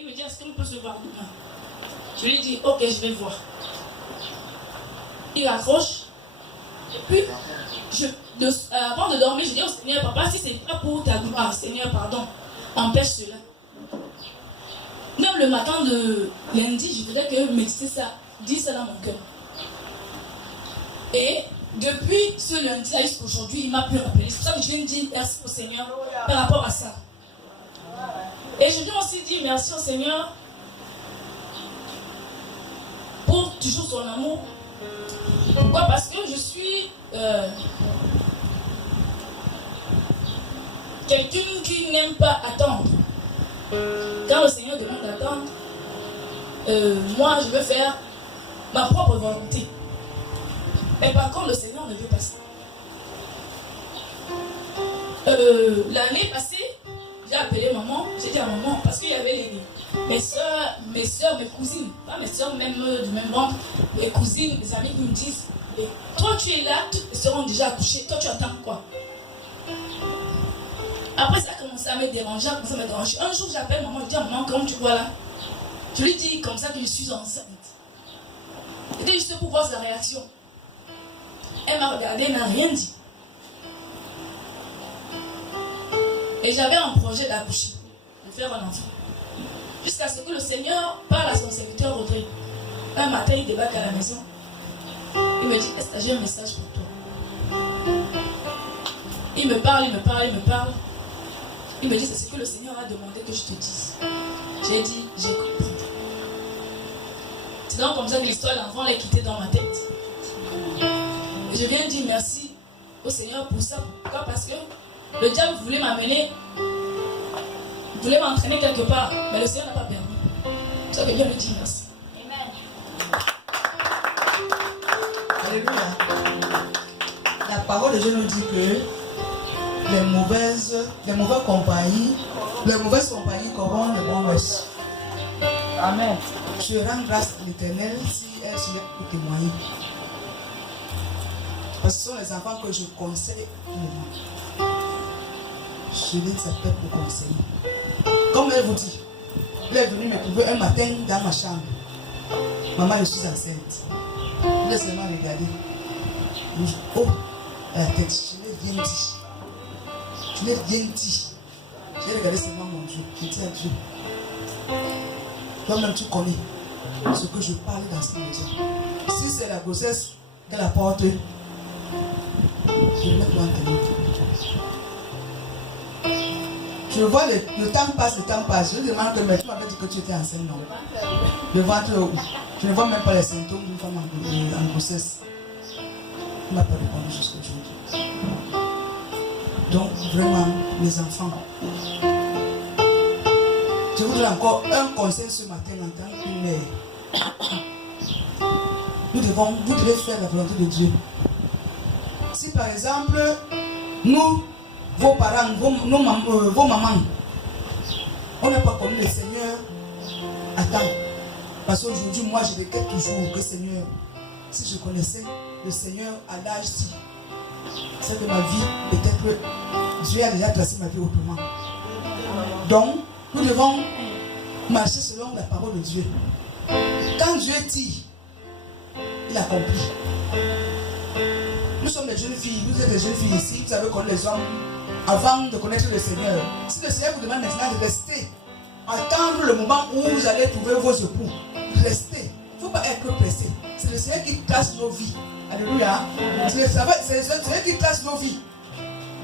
Il me dit, est-ce qu'on peut se voir demain? Je lui dis, ok, je vais voir. Il raccroche. Et puis, avant de dormir, je dis au Seigneur, papa, si ce n'est pas pour ta gloire, Seigneur, pardon, empêche cela. Même le matin de lundi, je voudrais que méditer ça, dis ça dans mon cœur. Et depuis ce lundi-là jusqu'à aujourd'hui, il m'a pu rappeler. C'est pour ça que je viens de dire merci au Seigneur par rapport à ça. Et je viens aussi dire merci au Seigneur pour toujours son amour. Pourquoi? Parce que je suis quelqu'un qui n'aime pas attendre. Quand le Seigneur demande d'attendre, moi je veux faire ma propre volonté. Mais par contre, le Seigneur ne veut pas ça. L'année passée, j'ai appelé maman, j'ai dit à maman, parce qu'il y avait mes soeurs, mes cousines, pas mes soeurs même du même ventre, mes cousines, mes amis qui me disent, toi tu es là, toutes les soeurs ont déjà accouché, toi tu attends quoi? Après ça a commencé à me déranger, Un jour j'appelle maman, je dis à maman, comment tu vois là? Je lui dis comme ça que je suis enceinte. C'était juste pour voir sa réaction. Elle m'a regardé, elle n'a rien dit. Et j'avais un projet d'accoucher, de faire un enfant. Jusqu'à ce que le Seigneur parle à son serviteur Audrey. Un matin, il débarque à la maison. Il me dit, est-ce que j'ai un message pour toi? Il me parle. Il me dit, c'est ce que le Seigneur a demandé que je te dise. J'ai dit, j'ai compris. C'est donc comme ça que l'histoire d'enfant l'a quitté dans ma tête. Et je viens dire merci au Seigneur pour ça. Pourquoi? Parce que le diable voulait m'amener, voulait m'entraîner quelque part, mais le Seigneur n'a pas permis. C'est ça que je viens de dire merci. Alléluia. La parole de Dieu nous dit que les mauvaises compagnies corrompent les bons mœurs. Amen. Je rends grâce à l'Éternel si elle se lève pour témoigner. Parce que ce sont les enfants que je conseille pour le moment. Je les appelle pour conseiller. Comme elle vous dit, elle est venue me trouver un matin dans ma chambre. Maman, je suis enceinte. Je l'ai seulement regardé. Je dis, oh, la tête, je l'ai bien dit. Je l'ai bien dit. J'ai regardé seulement mon Dieu. Je dis à Dieu, toi-même tu connais ce que je parle dans cette maison. Si c'est la grossesse qu'elle apporte, je vais mettre en témoin. Je vois le temps passe. Je demande que mais tu m'avais dit que tu étais enceinte, non? Le ventre, je ne vois même pas les symptômes d'une femme en grossesse. Il ne m'a pas répondu jusqu'à aujourd'hui. Donc, vraiment, mes enfants, je vous donne encore un conseil ce matin en tant qu'une mère. Vous devez faire la volonté de Dieu. Si par exemple, nous, vos parents, vos mamans, on n'a pas connu le Seigneur à temps. Parce qu'aujourd'hui, moi, je déclare toujours que Seigneur, si je connaissais le Seigneur à l'âge-ci, c'est que ma vie, peut-être que Dieu a déjà tracé ma vie autrement. Donc, nous devons marcher selon la parole de Dieu. Quand Dieu dit, il accomplit. Nous sommes des jeunes filles, vous êtes des jeunes filles ici, vous avez connu les hommes avant de connaître le Seigneur. Si le Seigneur vous demande maintenant de rester, attendre le moment où vous allez trouver vos époux, restez. Il ne faut pas être pressé. C'est le Seigneur qui trace nos vies. Alléluia. C'est le Seigneur qui trace nos vies.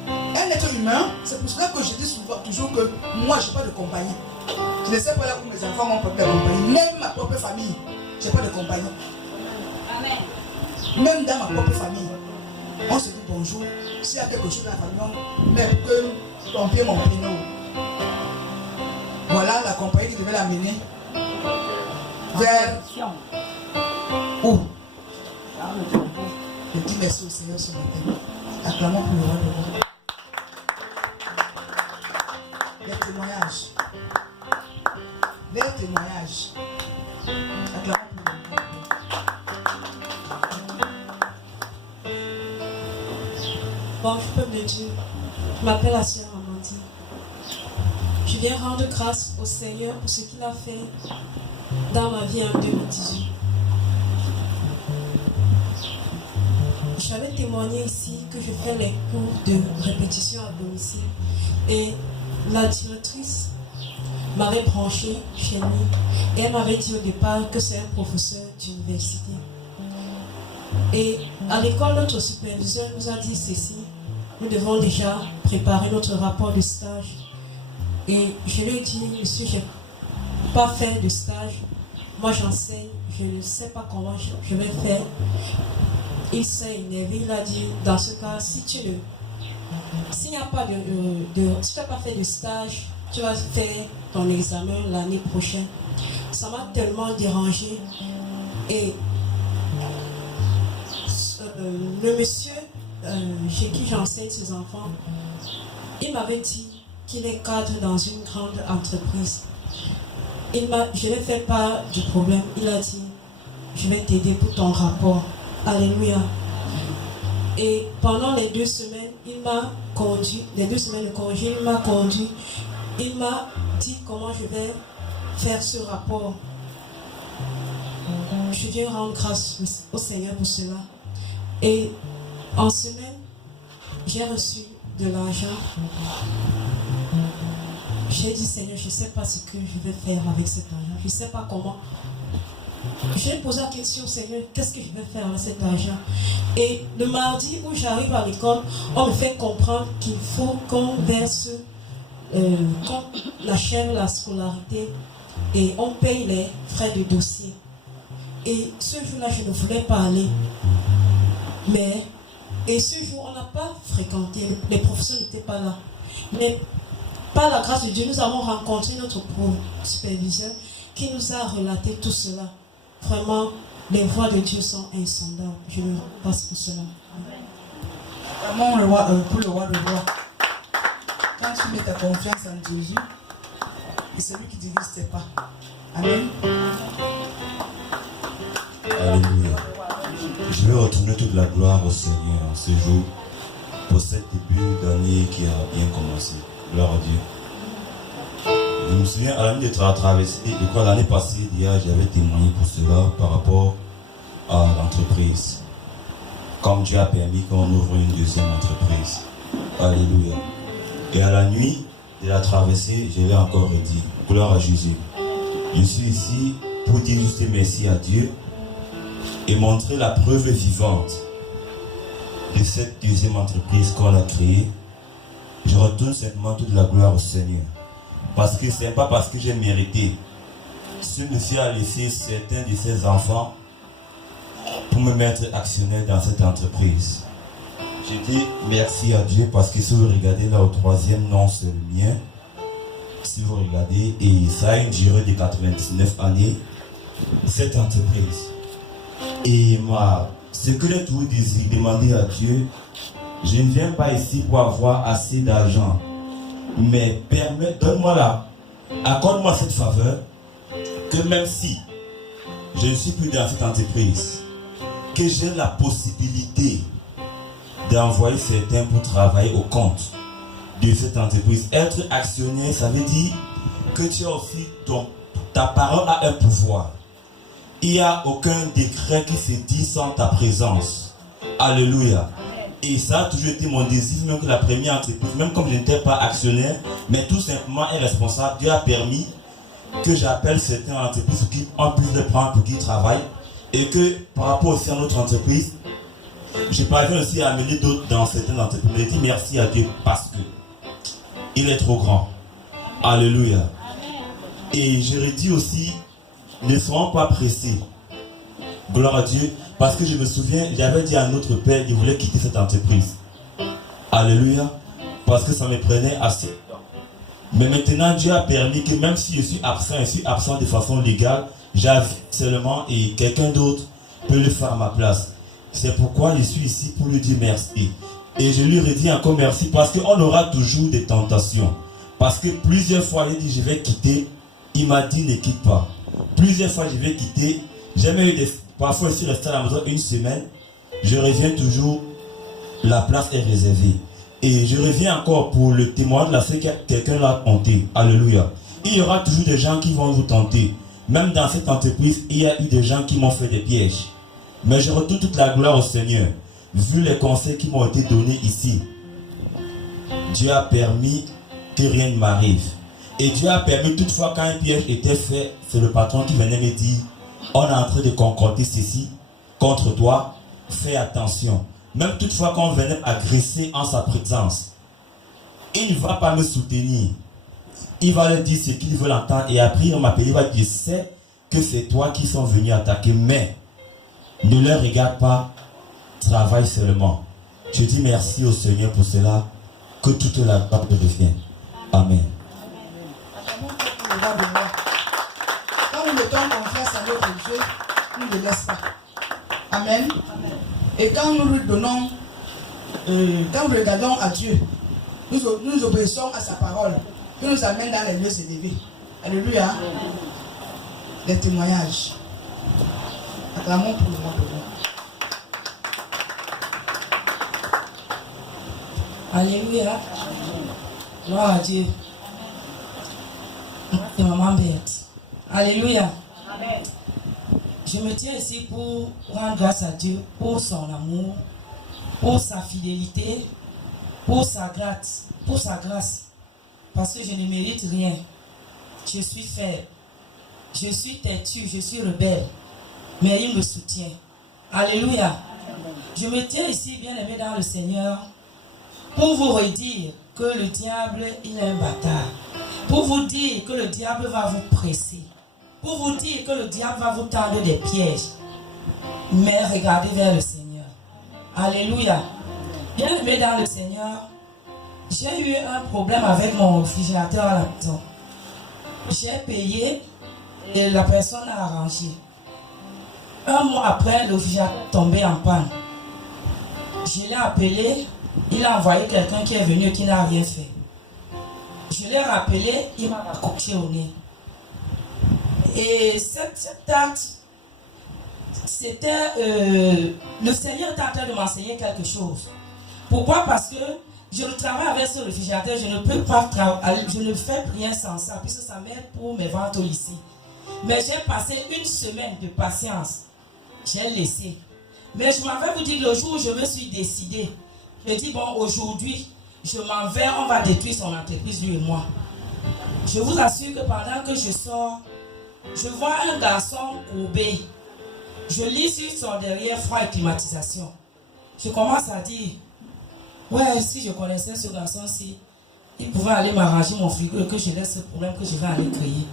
Un être humain, c'est pour cela que je dis souvent, toujours que moi, je n'ai pas de compagnie. Je ne sais pas là où mes enfants ont propre compagnie. Même ma propre famille, je n'ai pas de compagnie. Amen. Même dans ma propre famille, on se dit bonjour. S'il y a quelque chose dans la famille, mais que pompier mon péno. Voilà la compagnie qui devait l'amener vers où? Je dis merci au Seigneur ce matin. Acclamons pour le roi de roi. Les témoignages. Acclamons pour le roi de roi. Bon, je peux me dire, je m'appelle la sœur Amandine. Je Je viens rendre grâce au Seigneur pour ce qu'il a fait dans ma vie en 2018. J'avais témoigné ici que je fais les cours de répétition à domicile et la directrice m'avait branché chez lui et elle m'avait dit au départ que c'est un professeur d'université. Et à l'école, notre superviseur nous a dit ceci: nous devons déjà préparer notre rapport de stage. Et je lui ai dit: monsieur, je n'ai pas fait de stage, moi j'enseigne, je ne sais pas comment je vais faire. Il s'est énervé, il a dit: dans ce cas, si tu n'as pas si tu n'as pas fait de stage, tu vas faire ton examen l'année prochaine. Ça m'a tellement dérangé. Et le monsieur chez qui j'enseigne ses enfants, il m'avait dit qu'il est cadre dans une grande entreprise. Je ne fais pas du problème. Il a dit: je vais t'aider pour ton rapport. Alléluia. Et pendant les 2 semaines, il m'a conduit, les 2 semaines de congé, il m'a conduit. Il m'a dit comment je vais faire ce rapport. Je viens rendre grâce au Seigneur pour cela. Et en semaine, j'ai reçu de l'argent. J'ai dit: Seigneur, je ne sais pas ce que je vais faire avec cet argent. Je ne sais pas comment. J'ai posé la question: Seigneur, qu'est-ce que je vais faire avec cet argent? Et le mardi où j'arrive à l'école, on me fait comprendre qu'il faut qu'on verse, qu'on achève la scolarité et on paye les frais de dossier. Et ce jour-là, je ne voulais pas aller. Et ce jour, on n'a pas fréquenté, les professeurs n'étaient pas là. Mais par la grâce de Dieu, nous avons rencontré notre superviseur qui nous a relaté tout cela. Vraiment, les voies de Dieu sont insondables. Je le passe pour cela. Vraiment, pour le roi de roi, quand tu mets ta confiance en Jésus, c'est lui qui dirige tes pas. Amen. Alléluia. Je vais retourner toute la gloire au Seigneur en ce jour pour cet début d'année qui a bien commencé. Gloire à Dieu. Je me souviens à l'année de traversée, je crois l'année passée, j'avais témoigné pour cela par rapport à l'entreprise. Comme Dieu a permis qu'on ouvre une deuxième entreprise. Alléluia. Et à la nuit de la traversée, je l'ai encore dit. Gloire à Jésus. Je suis ici pour dire juste merci à Dieu et montrer la preuve vivante de cette deuxième entreprise qu'on a créée. Je retourne simplement toute la gloire au Seigneur. Parce que ce n'est pas parce que j'ai mérité. Ce monsieur a laissé certains de ses enfants pour me mettre actionnaire dans cette entreprise. Je dis merci à Dieu parce que si vous regardez là au 3e nom, c'est le mien. Si vous regardez, et ça a une durée de 99 années, cette entreprise. Et ce que j'ai toujours désiré demander à Dieu, je ne viens pas ici pour avoir assez d'argent. Mais accorde-moi cette faveur, que même si je ne suis plus dans cette entreprise, que j'ai la possibilité d'envoyer certains pour travailler au compte de cette entreprise. Être actionnaire, ça veut dire que tu as aussi ta parole a un pouvoir. Il n'y a aucun décret qui se dit sans ta présence. Alléluia. Et ça a toujours été mon désir, même que la première entreprise, même comme je n'étais pas actionnaire, mais tout simplement un responsable, Dieu a permis que j'appelle certaines entreprises qui en plus de prendre pour qu'ils travaillent, et que par rapport aussi à notre entreprise, je parviens aussi à amener d'autres dans certaines entreprises. Mais je dis merci à Dieu parce que il est trop grand. Alléluia. Et je redis aussi, ne soyons pas pressés. Gloire à Dieu. Parce que je me souviens, j'avais dit à notre père qu'il voulait quitter cette entreprise. Alléluia. Parce que ça me prenait assez. Mais maintenant, Dieu a permis que même si je suis absent de façon légale, j'avais seulement et quelqu'un d'autre peut le faire à ma place. C'est pourquoi je suis ici pour lui dire merci. Et je lui redis encore merci parce qu'on aura toujours des tentations. Parce que plusieurs fois, il dit je vais quitter. Il m'a dit ne quitte pas. Plusieurs fois, je vais quitter. J'ai même eu parfois ici rester à la maison une semaine. Je reviens toujours. La place est réservée. Et je reviens encore pour le témoin de la fée que quelqu'un l'a tenté. Alléluia. Il y aura toujours des gens qui vont vous tenter. Même dans cette entreprise, il y a eu des gens qui m'ont fait des pièges. Mais je retourne toute la gloire au Seigneur. Vu les conseils qui m'ont été donnés ici, Dieu a permis que rien ne m'arrive. Et Dieu a permis, toutefois, quand un piège était fait, c'est le patron qui venait me dire, on est en train de concocter ceci contre toi, fais attention. Même toutefois, quand on venait agresser en sa présence, il ne va pas me soutenir. Il va leur dire ce qu'il veut entendre. Et après, on m'appelle, il va dire, c'est que c'est toi qui sont venus attaquer. Mais ne leur regarde pas, travaille seulement. Je dis merci au Seigneur pour cela, que toute la gloire te revienne. Amen. Quand nous mettons confiance à notre Dieu, il ne le laisse pas. Amen. Et quand nous lui donnons, quand nous regardons à Dieu, nous obéissons à sa parole, qui nous amène dans les lieux élevés. Alléluia. Les témoignages. Acclamons pour le monde de Dieu. Alléluia. Gloire à Dieu. C'est maman Berthe. Alléluia. Amen. Je me tiens ici pour rendre grâce à Dieu pour son amour, pour sa fidélité, pour sa grâce, parce que je ne mérite rien. Je suis faible, je suis têtu, je suis rebelle, mais il me soutient. Alléluia. Je me tiens ici, bien-aimé dans le Seigneur, pour vous redire que le diable, il est un bâtard. Pour vous dire que le diable va vous presser. Pour vous dire que le diable va vous tendre des pièges. Mais regardez vers le Seigneur. Alléluia. Bien-aimé dans le Seigneur, j'ai eu un problème avec mon réfrigérateur à la maison. J'ai payé et la personne a arrangé. Un mois après, le réfrigérateur est tombé en panne. Je l'ai appelé, il a envoyé quelqu'un qui est venu et qui n'a rien fait. Je l'ai rappelé, il m'a raccroché au nez. Et cette acte, c'était... le Seigneur est en train de m'enseigner quelque chose. Pourquoi? Parce que je travaille avec ce réfrigérateur, je ne peux pas travailler, je ne fais rien sans ça, puisque ça m'aide pour mes ventes au lycée. Mais j'ai passé une semaine de patience. J'ai laissé. Mais je m'avais vous dire, le jour où je me suis décidé, je dis, bon, aujourd'hui, je m'en vais, on va détruire son entreprise, lui et moi. Je vous assure que pendant que je sors, je vois un garçon courbé. Je lis sur son derrière froid et climatisation. Je commence à dire, ouais, si je connaissais ce garçon-ci, il pouvait aller m'arranger mon frigo et que je laisse ce problème que je vais aller créer.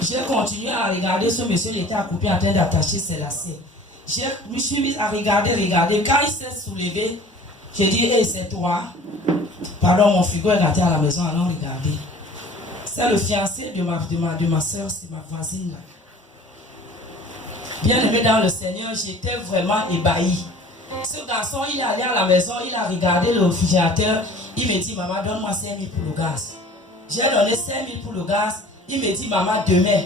J'ai continué à regarder ce monsieur, il était accroupi en train d'attacher ses lacets. Je me suis mis à regarder. Quand il s'est soulevé, j'ai dit, hey, c'est toi. Pardon, mon frigo est gâté à la maison, allons regarder. C'est le fiancé de ma soeur, c'est ma voisine là. Bien aimé dans le Seigneur, j'étais vraiment ébahi. Ce garçon, il est allé à la maison, il a regardé le réfrigérateur. Il me dit, maman, donne-moi 5 000 pour le gaz. J'ai donné 5 000 pour le gaz. Il me dit, maman, demain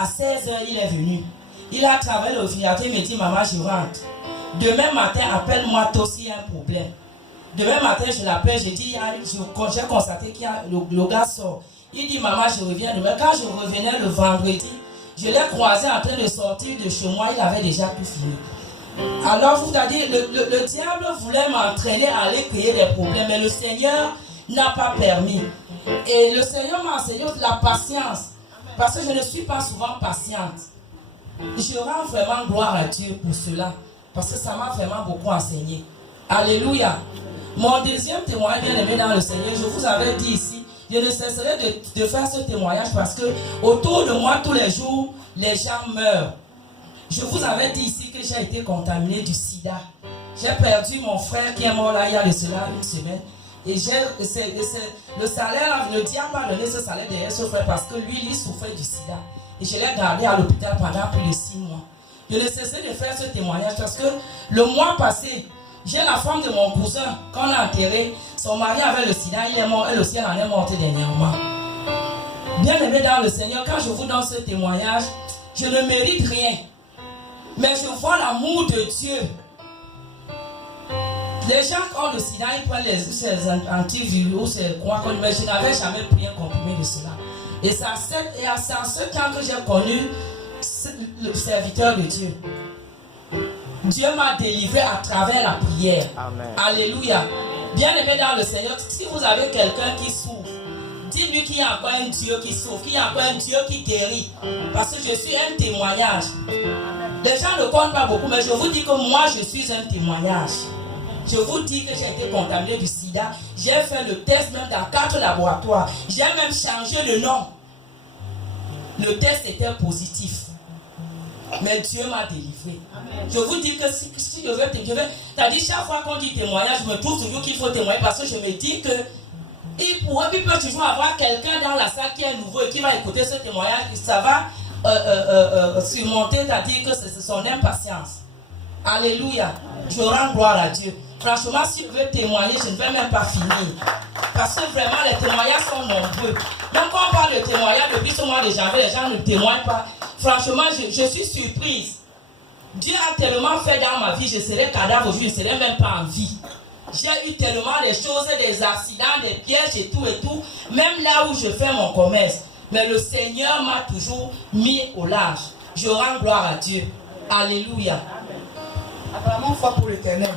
à 16h, il est venu. Il a travaillé le réfrigérateur, il me dit, maman, je rentre. Demain matin, appelle-moi toi s'il y a un problème. Demain matin, je l'appelle, je dis, j'ai constaté qu'il y a le gaz sort. Il dit, maman, je reviens demain. Quand je revenais le vendredi, je l'ai croisé en train de sortir de chez moi, il avait déjà tout fini. Alors, vous avez dit, le diable voulait m'entraîner à aller créer des problèmes, mais le Seigneur n'a pas permis. Et le Seigneur m'a enseigné la patience, parce que je ne suis pas souvent patiente. Je rends vraiment gloire à Dieu pour cela, parce que ça m'a vraiment beaucoup enseigné. Alléluia. Mon deuxième témoignage, bien aimé dans le Seigneur, je vous avais dit ici, je ne cesserai de faire ce témoignage parce que autour de moi, tous les jours, les gens meurent. Je vous avais dit ici que j'ai été contaminé du sida. J'ai perdu mon frère qui est mort là il y a de cela une semaine. Et le salaire, le diable m'a donné ce salaire derrière ce frère parce que lui, il souffrait du sida. Et je l'ai gardé à l'hôpital pendant plus de 6 mois. Je ne cessais de faire ce témoignage parce que le mois passé, j'ai la femme de mon cousin qu'on a enterré. Son mari avait le sida, il est mort, elle aussi elle en est morte dernièrement. Bien aimé dans le Seigneur, quand je vous donne ce témoignage, je ne mérite rien. Mais je vois l'amour de Dieu Les gens qui ont le sida, ils prennent ces antivirus ou ces quoi qu'on mais je n'avais jamais pris un comprimé de cela. Et c'est en ce temps que j'ai connu le serviteur de Dieu. Dieu m'a délivré à travers la prière. Amen. Alléluia. Bien aimé dans le Seigneur, si vous avez quelqu'un qui souffre, dis-lui qu'il y a encore un Dieu qui souffre, qu'il y a encore un Dieu qui guérit. Parce que je suis un témoignage. Les gens ne comptent pas beaucoup, mais je vous dis que moi, je suis un témoignage. Je vous dis que j'ai été contaminé du sida. J'ai fait le test même dans 4 laboratoires. J'ai même changé le nom. Le test était positif. Mais Dieu m'a délivré. Amen. Je vous dis que si je veux c'est-à-dire chaque fois qu'on dit témoignage, je me trouve toujours qu'il faut témoigner parce que je me dis que il peut toujours avoir quelqu'un dans la salle qui est nouveau et qui va écouter ce témoignage et ça va surmonter, c'est-à-dire que c'est son impatience. Alléluia. Je rends gloire à Dieu. Franchement, si je veux témoigner, je ne vais même pas finir. Parce que vraiment, les témoignages sont nombreux. Donc, quand on parle de témoignage depuis ce mois de janvier, les gens ne témoignent pas. Franchement, je suis surprise. Dieu a tellement fait dans ma vie, je serais cadavre aujourd'hui, je ne serais même pas en vie. J'ai eu tellement de choses, des accidents, des pièges et tout, même là où je fais mon commerce. Mais le Seigneur m'a toujours mis au large. Je rends gloire à Dieu. Alléluia. Apparemment, foi pour l'éternel.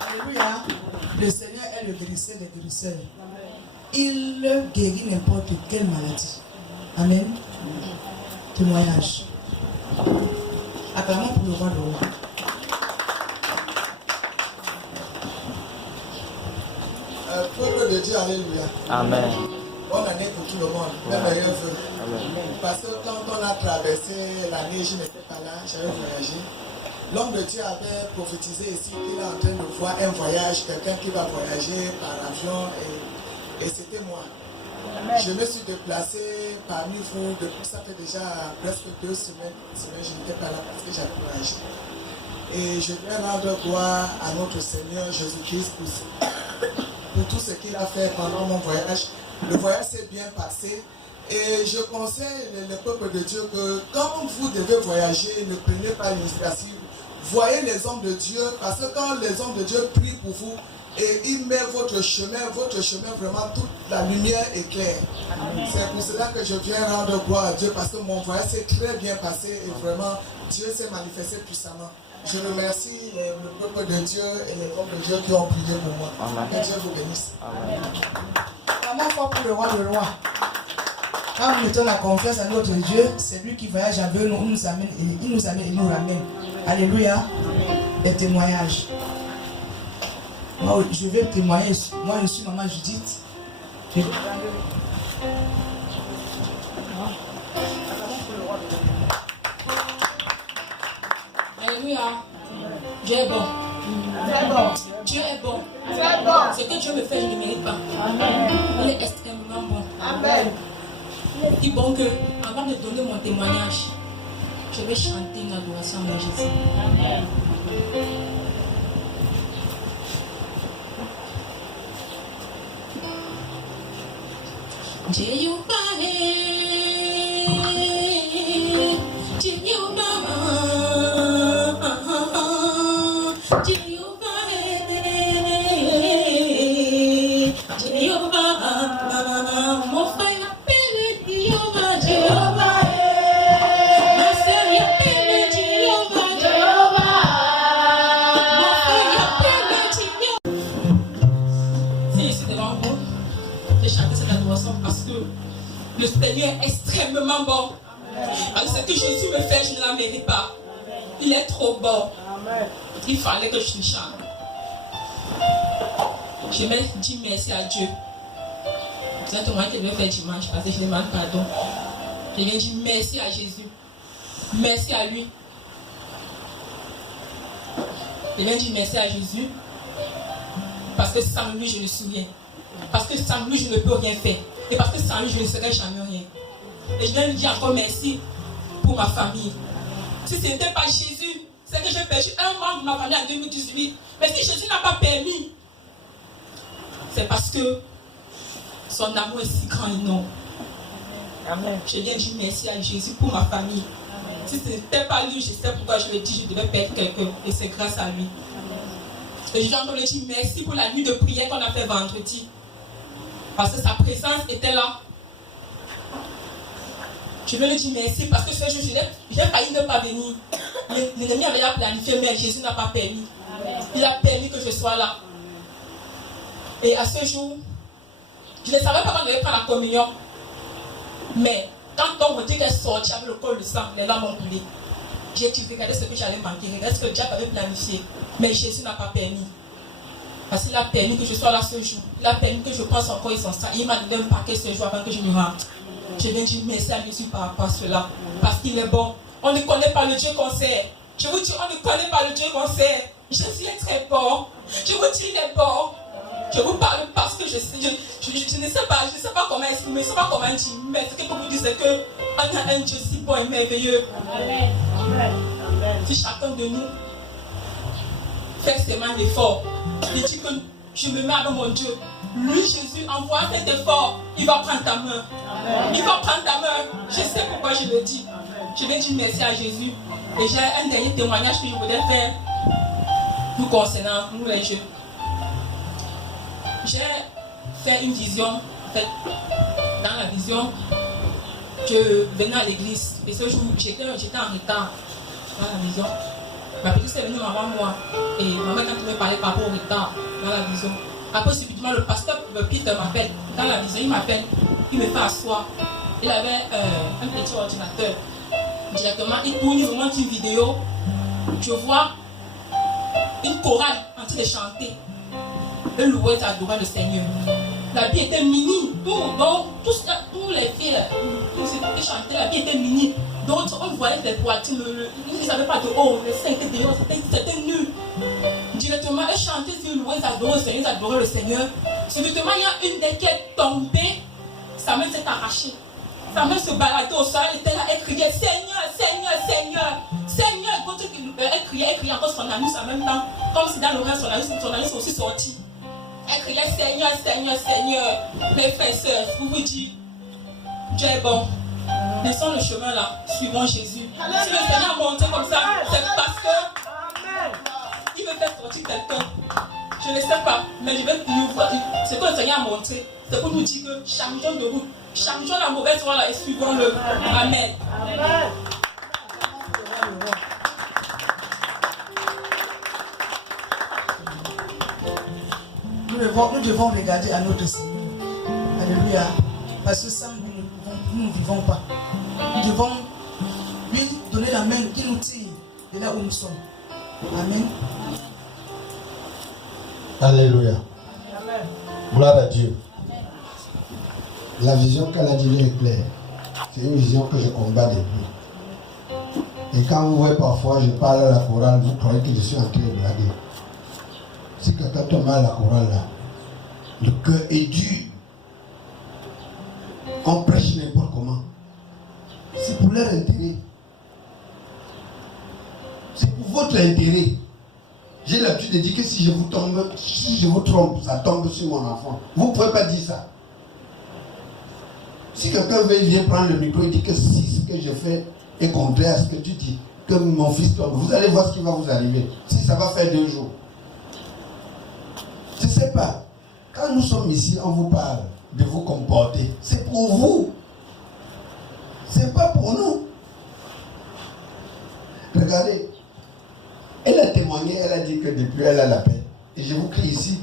Alléluia. Le Seigneur est le guérisseur des guérisseurs. Il guérit n'importe quelle maladie. Amen. Témoignage. Apparemment pour le roi de roi. Peuple de Dieu, alléluia. Amen. Bonne année pour tout le monde. Même meilleurs vœux. Parce que quand on a traversé l'année, je n'étais pas là, j'avais voyagé. L'homme de Dieu avait prophétisé ici qu'il est en train de voir un voyage, quelqu'un qui va voyager par avion et c'était moi. Je me suis déplacé parmi vous, depuis ça fait déjà presque 2 semaines, je n'étais pas là parce que j'avais voyagé. Et je vais rendre gloire à notre Seigneur Jésus-Christ pour tout ce qu'il a fait pendant mon voyage. Le voyage s'est bien passé. Et je conseille le peuple de Dieu que quand vous devez voyager, ne prenez pas l'initiative. Voyez les hommes de Dieu, parce que quand les hommes de Dieu prient pour vous, et ils mettent votre chemin vraiment, toute la lumière est claire. C'est pour cela que je viens rendre gloire à Dieu, parce que mon voyage s'est très bien passé et vraiment, Dieu s'est manifesté puissamment. Je remercie le peuple de Dieu et les hommes de Dieu qui ont prié pour moi. Amen. Que Dieu vous bénisse. Vraiment fort pour le roi de roi. Quand nous mettons la confiance à notre Dieu, c'est lui qui voyage avec nous, il nous amène et nous ramène. Alléluia. Et témoignage. Moi, je vais témoigner. Moi, je suis maman Judith. Alléluia. Dieu est bon. Dieu est bon. Ce que Dieu me fait, je ne mérite pas. Il est extrêmement bon. Amen. Il est bon que, avant de donner mon témoignage, je vais chanter une adoration à Jésus. Amen. Parce que le Seigneur est extrêmement bon. Parce que ce que Jésus me fait, je ne la mérite pas. Il est trop bon. Il fallait que je le chante. Je vais dire merci à Dieu. C'est un témoignage que je vais faire dimanche parce que je demande pardon. Je viens dire merci à Jésus. Merci à lui. Je viens dire merci à Jésus. Parce que sans lui, je ne suis rien. Parce que sans lui, je ne peux rien faire. Et parce que sans lui, je ne serai jamais rien. Et je viens lui dire encore merci pour ma famille. Si ce n'était pas Jésus, c'est que j'ai perdu un membre de ma famille en 2018. Mais si Jésus n'a pas permis, c'est parce que son amour est si grand et non. Amen. Je viens dire merci à Jésus pour ma famille. Amen. Si ce n'était pas lui, je sais pourquoi je le dis, je devais perdre quelqu'un. Et c'est grâce à lui. Et je vais encore lui dire merci pour la nuit de prière qu'on a fait vendredi. Parce que sa présence était là. Je vais lui dire merci parce que ce jour, j'ai failli ne pas venir. L'ennemi avait déjà planifié, mais Jésus n'a pas permis. Il a permis que je sois là. Et à ce jour, je ne savais pas quand on devait prendre la communion. Mais quand on me dit qu'elle sortit avec le col de sang, les larmes ont coulé. J'ai dit, regardez ce que j'allais manquer, regardez ce que Jack avait planifié. Mais Jésus n'a pas permis. Parce qu'il a permis que je sois là ce jour. Il a permis que je pense encore et son sang. Il m'a donné un paquet ce jour avant que je me rentre. Je viens dire merci à Jésus par rapport à cela. Parce qu'il est bon. On ne connaît pas le Dieu qu'on sert. Je vous dis, on ne connaît pas le Dieu qu'on sert. Jésus est très bon. Je vous dis, il est bon. Je vous parle parce que je ne sais pas comment exprimer, je ne sais pas comment dire. Mais ce que je peux vous dire, c'est qu'on a un Dieu si bon et merveilleux. Amen. Si chacun de nous fait ses mains d'effort, il dit que je me mets avec mon Dieu. Lui, Jésus, envoie cet effort, il va prendre ta main. Amen. Il va prendre ta main. Je sais pourquoi je le dis. Je vais dire merci à Jésus. Et j'ai un dernier témoignage que je voudrais faire nous concernant, nous les jeunes. J'ai fait une vision, en fait, dans la vision, je venais à l'église. Et ce jour, j'étais en retard dans la vision. Ma petite sœur est venue avant moi. Et maman, quand elle me parlait par rapport au retard dans la vision, après, subitement, le pasteur Peter m'appelle. Dans la vision, il m'appelle, il me fait asseoir. Il avait un petit ordinateur. Directement, il tourne, il me montre une vidéo. Je vois une chorale en train de chanter. Le louer, adorer le Seigneur. La vie était minime. Tous les filles qui chantaient, la vie était minime. D'autres, on voyait des poitrines. Ils n'avaient pas de haut. Les seins étaient dehors. C'était nul. Directement, elles chantaient, ils louaient, adoraient le Seigneur. Ils adoraient le Seigneur. Subitement, il y a une d'elles qui est tombée. Sa main s'est arrachée. Sa main se baladait au sol. Elle était là. Elle criait Seigneur, Seigneur, Seigneur. Seigneur. Elle criait encore son anus en même temps. Comme si dans l'oreille, son anus aussi sorti. Elle criait Seigneur, Seigneur, Seigneur. Mes frères et sœurs, vous vous dites, Dieu est bon. Laissons le chemin là, suivons Jésus. Si le Seigneur monte comme ça, c'est parce que il veut faire sortir quelqu'un. Je ne sais pas, mais je vais nous voir. Ce que le Seigneur a montré, c'est pour nous dire que changeons de route. Changeons la mauvaise voie là et suivons-le. Amen. Amen. Nous devons regarder à notre Seigneur. Alléluia. Parce que sans lui, nous ne vivons pas. Nous devons lui donner la main qui nous tire de là où nous sommes. Amen. Alléluia. Gloire à Dieu. La vision qu'elle a dit est claire. C'est une vision que je combats depuis. Et quand vous voyez parfois, je parle à la chorale, vous croyez que je suis en train de blaguer. Si quelqu'un tombe à la chorale là, le cœur est dur. On prêche n'importe comment. C'est pour leur intérêt. C'est pour votre intérêt. J'ai l'habitude de dire que si je vous trompe, ça tombe sur mon enfant. Vous ne pouvez pas dire ça. Si quelqu'un vient prendre le micro et dit que si ce que je fais est contraire à ce que tu dis, que mon fils tombe, vous allez voir ce qui va vous arriver. Si ça va faire 2 jours. Je ne sais pas. Quand nous sommes ici, on vous parle de vous comporter. C'est pour vous. C'est pas pour nous. Regardez. Elle a témoigné, elle a dit que depuis elle a la paix. Et je vous crie ici,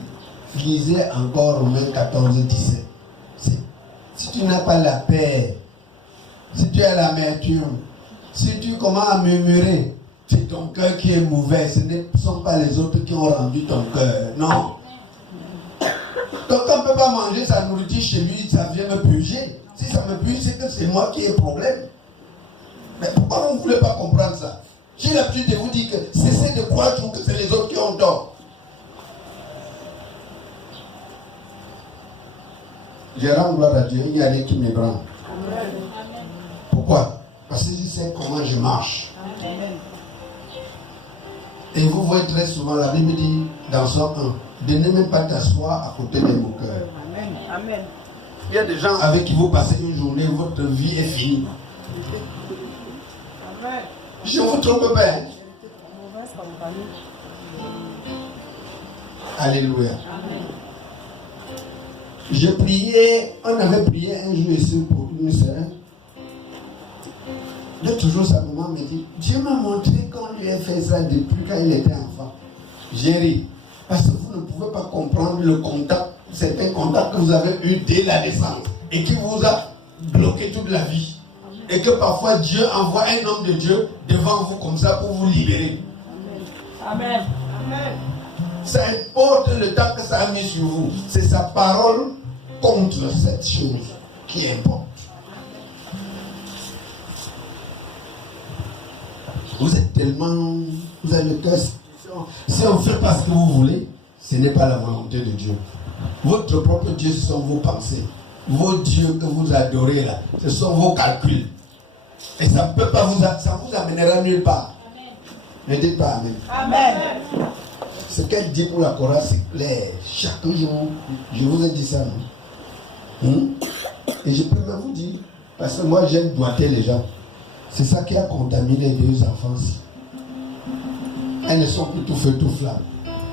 lisez encore Romains 14, 17. Si tu n'as pas la paix, si tu as l'amertume, si tu commences à murmurer, c'est ton cœur qui est mauvais. Ce ne sont pas les autres qui ont rendu ton cœur. Non. Quelqu'un ne peut pas manger sa nourriture chez lui, ça vient me purger. Si ça me purge, c'est que c'est moi qui ai le problème. Mais pourquoi vous ne voulez pas comprendre ça? J'ai l'habitude de vous dire que cessez de croire que c'est les autres qui ont tort. Je rends gloire à Dieu, il y a rien qui m'ébranle. Pourquoi? Parce que je sais comment je marche. Amen. Et vous voyez très souvent, la Bible dit dans Somme 1, de ne même pas t'asseoir à côté de mon cœur. Amen. Amen. Il y a des gens avec qui vous passez une journée, votre vie est finie. Je ne vous trompe pas. Alléluia. J'ai prié, on avait prié un jour ici pour une sœur. L'autre jour, sa maman me dit, Dieu m'a montré qu'on lui a fait ça depuis quand il était enfant. J'ai ri. Parce que vous ne pouvez pas comprendre le contact, certains contacts que vous avez eu dès la naissance et qui vous a bloqué toute la vie. Et que parfois Dieu envoie un homme de Dieu devant vous comme ça pour vous libérer. Amen. Amen. Ça importe le temps que ça a mis sur vous. C'est sa parole contre cette chose qui importe. Vous êtes tellement... Vous avez le cœur... Si on fait pas ce que vous voulez, ce n'est pas la volonté de Dieu. Votre propre Dieu, ce sont vos pensées. Vos dieux que vous adorez là, ce sont vos calculs. Et ça ne peut pas ça vous amènera nulle part. Ne dites pas Amen. Amen. Ce qu'elle dit pour la chorale, c'est clair. Chaque jour, je vous ai dit ça. Et je peux même vous dire, parce que moi j'aime doigter les gens. C'est ça qui a contaminé les deux enfants-ci. Elles ne sont plus tout feu, tout flamme.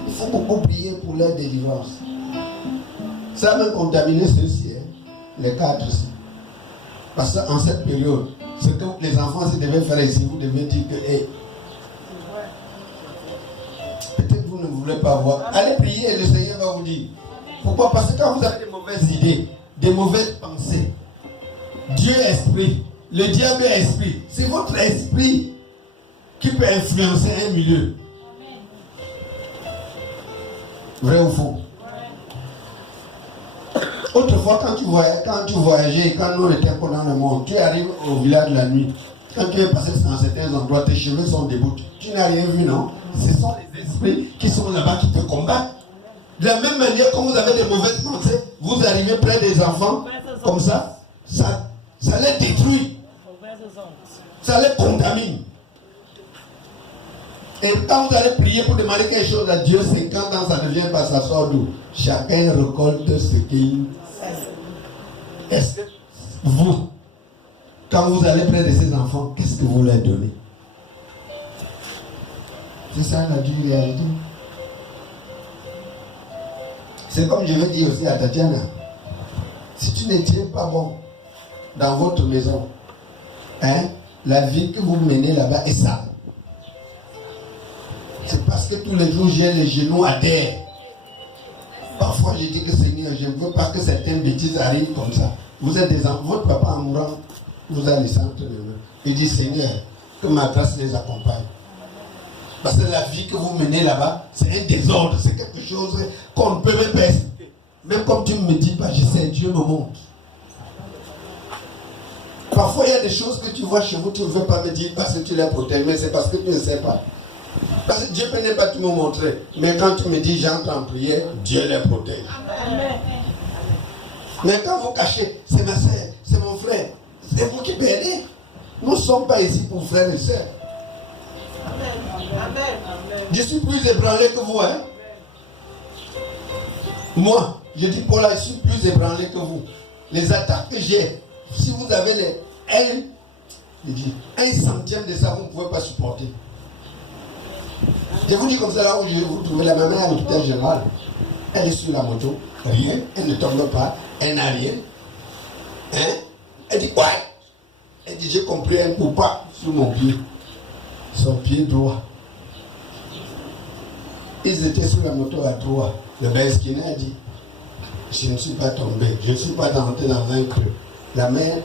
Il faut beaucoup prier pour leur délivrance. Ça a même contaminé ceux-ci, les quatre ici. Parce qu'en cette période, ce que les enfants devaient faire ici, vous devez dire que, hey, peut-être vous ne voulez pas voir. Allez prier et le Seigneur va vous dire. Pourquoi? Parce que quand vous avez des mauvaises idées, des mauvaises pensées, Dieu est esprit, le diable est esprit. C'est votre esprit qui peut influencer un milieu. Vrai ou faux? Autrefois, quand tu voyageais, quand nous étions dans le monde, tu arrives au village la nuit. Quand tu es passé dans certains endroits, tes cheveux sont debout. Tu n'as rien vu, non? Ce sont les esprits qui sont là-bas qui te combattent. De la même manière, quand vous avez des mauvaises pensées, vous arrivez près des enfants, comme ça les détruit. Ça les contamine. Et quand vous allez prier pour demander quelque chose à Dieu, 50 ans, ça ne vient pas, ça sort d'où? Chacun récolte ce qu'il... Est-ce que vous, quand vous allez près de ces enfants, qu'est-ce que vous leur donnez? C'est ça la dure réalité. C'est comme je vais dire aussi à Tatiana. Si tu n'étais pas bon dans votre maison, la vie que vous menez là-bas est sale. C'est parce que tous les jours j'ai les genoux à terre. Parfois je dis que Seigneur, je ne veux pas que certaines bêtises arrivent comme ça. Vous êtes des enfants, votre papa en mourant, vous allez laisser entre les mains. Il dit Seigneur, que ma grâce les accompagne. Parce que la vie que vous menez là-bas, c'est un désordre, c'est quelque chose qu'on ne peut même pas expliquer. Même comme tu ne me dis pas, je sais, Dieu me montre. Parfois il y a des choses que tu vois chez vous, tu ne veux pas me dire parce que tu les protèges, mais c'est parce que tu ne sais pas. Parce que Dieu peut ne pas tout me montrer. Mais quand tu me dis j'entre en prière, Dieu les protège. Amen. Mais quand vous cachez, c'est ma soeur, c'est mon frère, c'est vous qui perdez. Nous ne sommes pas ici pour frères et sœurs. Amen. Je suis plus ébranlé que vous. Moi, je dis pour là, je suis plus ébranlé que vous. Les attaques que j'ai, si vous avez un centième de ça, vous ne pouvez pas supporter. Je vous dis comme ça, là où vous trouvez la maman à l'hôpital général. Elle est sur la moto, rien, elle ne tombe pas, elle n'a rien. Elle dit quoi? Elle dit j'ai compris un coup pas sur mon pied. Son pied droit. Ils étaient sur la moto à droite. Le Besquina a dit je ne suis pas tombé, je ne suis pas rentré dans un creux. La mère,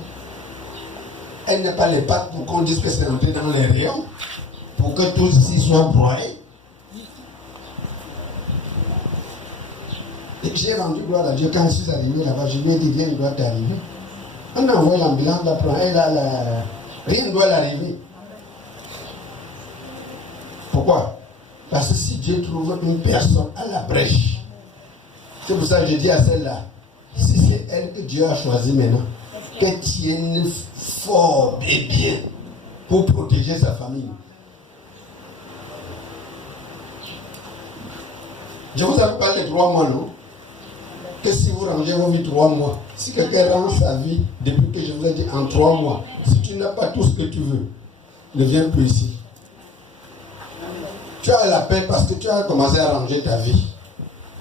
elle n'a pas les pattes pour qu'on dise que c'est rentré dans les rayons. Pour que tous ici soient broyés. Et j'ai rendu gloire à Dieu. Quand je suis arrivé là-bas, je lui ai dit, viens, il doit t'arriver. On a envoyé l'ambulance, la prend, elle a rien ne doit l'arriver. Pourquoi? Parce que si Dieu trouve une personne à la brèche, c'est pour ça que je dis à celle-là, si c'est elle que Dieu a choisie maintenant, qu'elle tienne fort et bien pour protéger sa famille. Je vous avais parlé de 3 mois, non? Que si vous rangez vos vies 3 mois, si quelqu'un rend sa vie depuis que je vous ai dit en 3 mois, si tu n'as pas tout ce que tu veux, ne viens plus ici. Tu as la paix parce que tu as commencé à ranger ta vie.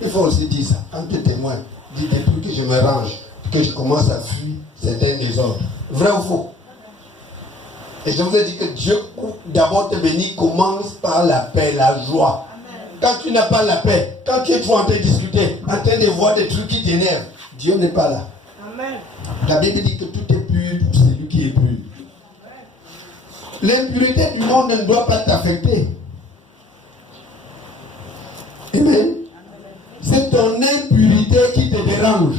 Il faut aussi dire ça. Quand tu es témoin, dis depuis que je me range, que je commence à fuir certains désordres. Vrai ou faux? Et je vous ai dit que Dieu, d'abord te bénit, commence par la paix, la joie. Quand tu n'as pas la paix, quand tu es trop en train de discuter, en train de voir des trucs qui t'énervent, Dieu n'est pas là. Amen. La Bible dit que tout est pur pour celui qui est pur. L'impurité du monde ne doit pas t'affecter. Amen. C'est ton impurité qui te dérange.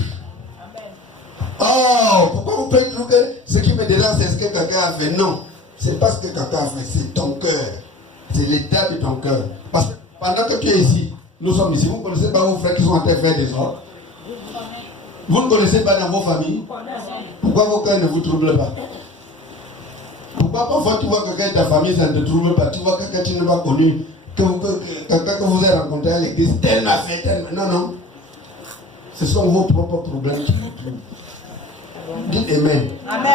Oh, pourquoi vous faites toujours que ce qui me dérange, c'est ce que quelqu'un a fait? Non, c'est pas ce que quelqu'un a fait, c'est ton cœur. C'est l'état de ton cœur. Parce que pendant que tu es ici, nous sommes ici, vous ne connaissez pas vos frères qui sont en train de faire des ordres. Vous ne connaissez pas dans vos familles. Pourquoi vos cœurs ne vous troublent pas? Pourquoi parfois tu vois quelqu'un de ta famille, ça ne te trouble pas? Tu vois quelqu'un que tu n'as pas connu, quelqu'un que vous avez rencontré à l'église, tel m'a fait, tel m'a... Non, non. Ce sont vos propres problèmes qui vous troublent. Dites Amen. Amen.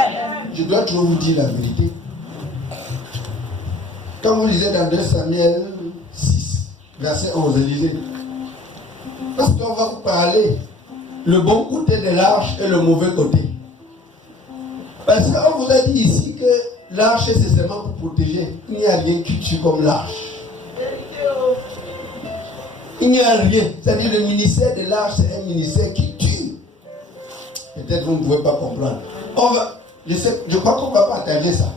Je dois toujours vous dire la vérité. Quand vous lisez dans 2 Samuel 6, verset 11, lisez. Parce qu'on va vous parler le bon côté de l'arche et le mauvais côté. Parce qu'on vous a dit ici que l'arche c'est seulement pour protéger. Il n'y a rien qui tue comme l'arche. Il n'y a rien. C'est-à-dire le ministère de l'arche, c'est un ministère qui tue. Peut-être vous ne pouvez pas comprendre. Je crois qu'on va partager ça.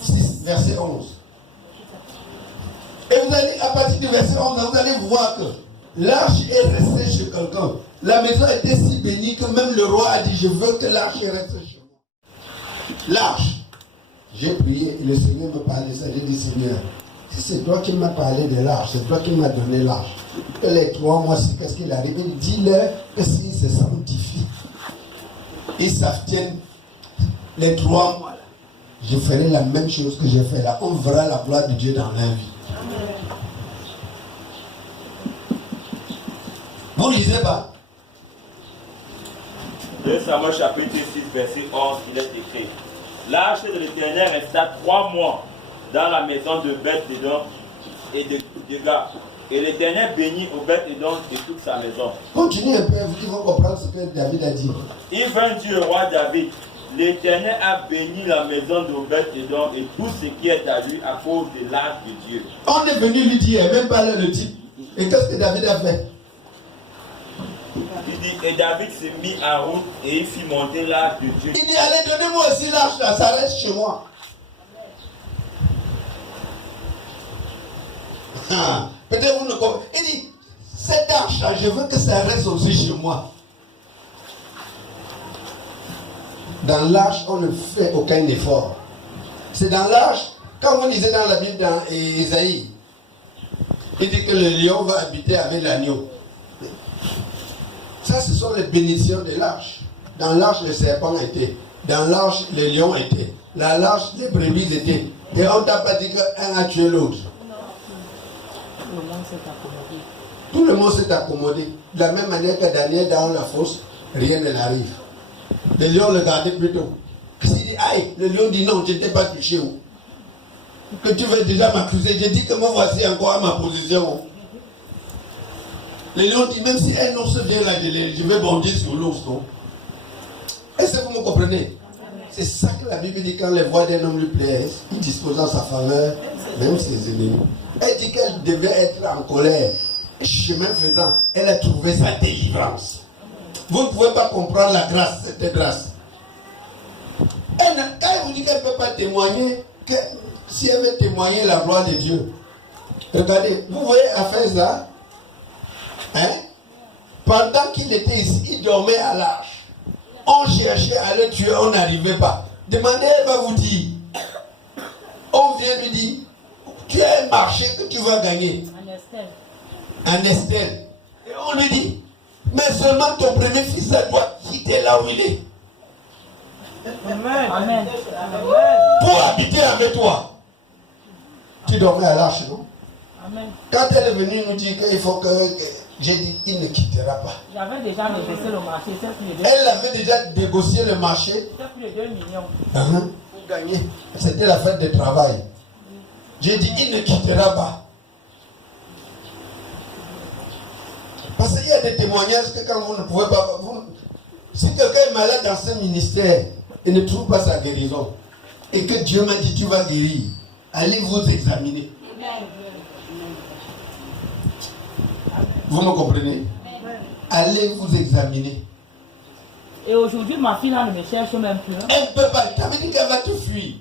6, verset 11. Et vous allez, à partir du verset 11, vous allez voir que l'arche est restée chez quelqu'un. La maison était si bénie que même le roi a dit, je veux que l'arche reste chez moi. L'arche. J'ai prié et le Seigneur me parlait ça. J'ai dit, Seigneur, si c'est toi qui m'as parlé de l'arche, c'est toi qui m'as donné l'arche. Que les 3 mois, qu'est-ce qu'il arrive? Dis-leur que s'ils se sanctifient, ils s'abstiennent les 3 mois, je ferai la même chose que j'ai fait là. On verra la gloire de Dieu dans leur vie. Vous ne lisez pas? 2 Samuel chapitre 6, verset 11, il est écrit: l'arche de l'Éternel resta 3 mois dans la maison de Beth-Édom et de Gad. Et l'Éternel bénit au Beth-Édom et toute sa maison. Continuez un peu, vous vont comprendre ce que David a dit. Il vint dire au roi David: l'Éternel a béni la maison d'Obed-Édom et tout ce qui est à lui à cause de l'arche de Dieu. On est venu lui dire, même pas le type. Et qu'est-ce que David a fait? Il dit, et David s'est mis en route et il fit monter l'arche de Dieu. Il dit, allez, donnez-moi aussi l'arche là, ça reste chez moi. Peut-être vous ne comprenez. Il dit, cette arche là, je veux que ça reste aussi chez moi. Dans l'arche, on ne fait aucun effort. C'est dans l'arche, quand vous lisez dans la Bible, dans Isaïe, il dit que le lion va habiter avec l'agneau. Ça, ce sont les bénédictions de l'arche. Dans l'arche, le serpent était. Dans l'arche, le lion était. Dans l'arche, les brebis étaient. Et on ne t'a pas dit qu'un a tué l'autre. Tout le monde s'est accommodé. De la même manière que Daniel dans la fosse, rien ne l'arrive. Le lion le gardait plutôt. S'il dit, aïe, le lion dit non, je ne t'ai pas touché. Que tu veux déjà m'accuser. J'ai dit que moi voici encore à ma position. Le lion dit, même si un ours vient là, je vais bondir sur l'ours. Est-ce que vous me comprenez? C'est ça que la Bible dit quand les voix d'un homme lui plaisent, il dispose en sa faveur, même ses ennemis. Elle dit qu'elle devait être en colère. Et chemin faisant, elle a trouvé sa délivrance. Vous ne pouvez pas comprendre la grâce, cette grâce. Quand elle vous dit qu'elle ne peut pas témoigner, que si elle veut témoigner la gloire de Dieu, regardez, vous voyez Aphèse là, hein? Pendant qu'il était ici, il dormait à l'arche. On cherchait à le tuer, on n'arrivait pas. Demandez, elle va vous dire. On vient lui dire, tu as un marché que tu vas gagner. En Estelle. Et on lui dit, mais seulement ton premier fils doit quitter là où il est. Amen. Amen. Pour habiter avec toi. Tu dormais à l'arche, non? Amen. Quand elle est venue nous dire qu'il faut que... J'ai dit, il ne quittera pas. J'avais déjà négocié le marché. Elle avait déjà négocié le marché. C'est plus de 2 millions. Pour gagner. C'était la fête de travail. J'ai dit, il ne quittera pas. Parce qu'il y a des témoignages que quand vous ne pouvez pas... si quelqu'un est malade dans ce ministère et ne trouve pas sa guérison, et que Dieu m'a dit tu vas guérir, allez vous examiner. Vous me comprenez? Allez vous examiner. Et aujourd'hui, ma fille là ne me cherche même plus. Hein. Elle ne peut pas. Tu avais dit qu'elle va te fuir.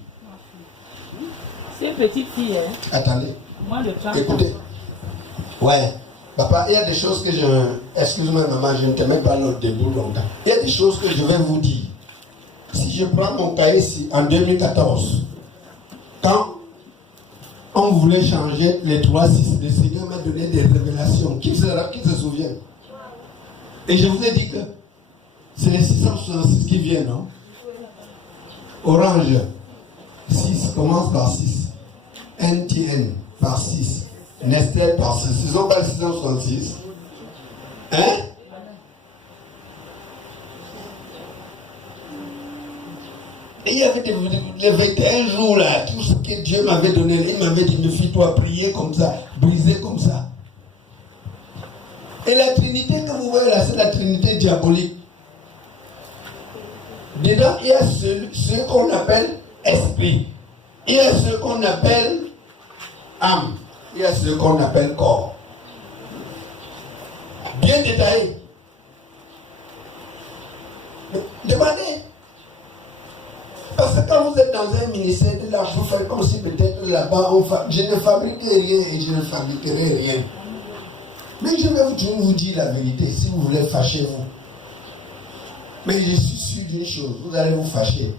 C'est une petite fille. Hein. Attendez. Moins de 30 Écoutez. Ouais. Papa, il y a des choses que je... Excuse-moi maman, je ne te mets pas l'autre debout longtemps. Il y a des choses que je vais vous dire. Si je prends mon cahier ici, en 2014, quand on voulait changer les 3-6, le Seigneur m'a donné des révélations. Qui se souvient? Et je vous ai dit que c'est les 666 qui viennent, non? Orange, 6 commence par 6. NTN par 6. Nestel par 6. Ils n'ont pas 666. Hein? Et il y avait les 21 jours là, tout ce que Dieu m'avait donné, il m'avait dit, ne fie-toi prier comme ça, briser comme ça. Et la Trinité que vous voyez là, c'est la Trinité diabolique. Dedans, il y a ce qu'on appelle esprit. Il y a ce qu'on appelle âme. Il y a ce qu'on appelle corps. Bien détaillé. Demandez. Parce que quand vous êtes dans un ministère de l'art, vous faites comme si peut-être là-bas, je ne fabrique rien et je ne fabriquerai rien. Mais je vais vous dire la vérité, si vous voulez fâcher vous. Mais je suis sûr d'une chose, vous allez vous fâcher.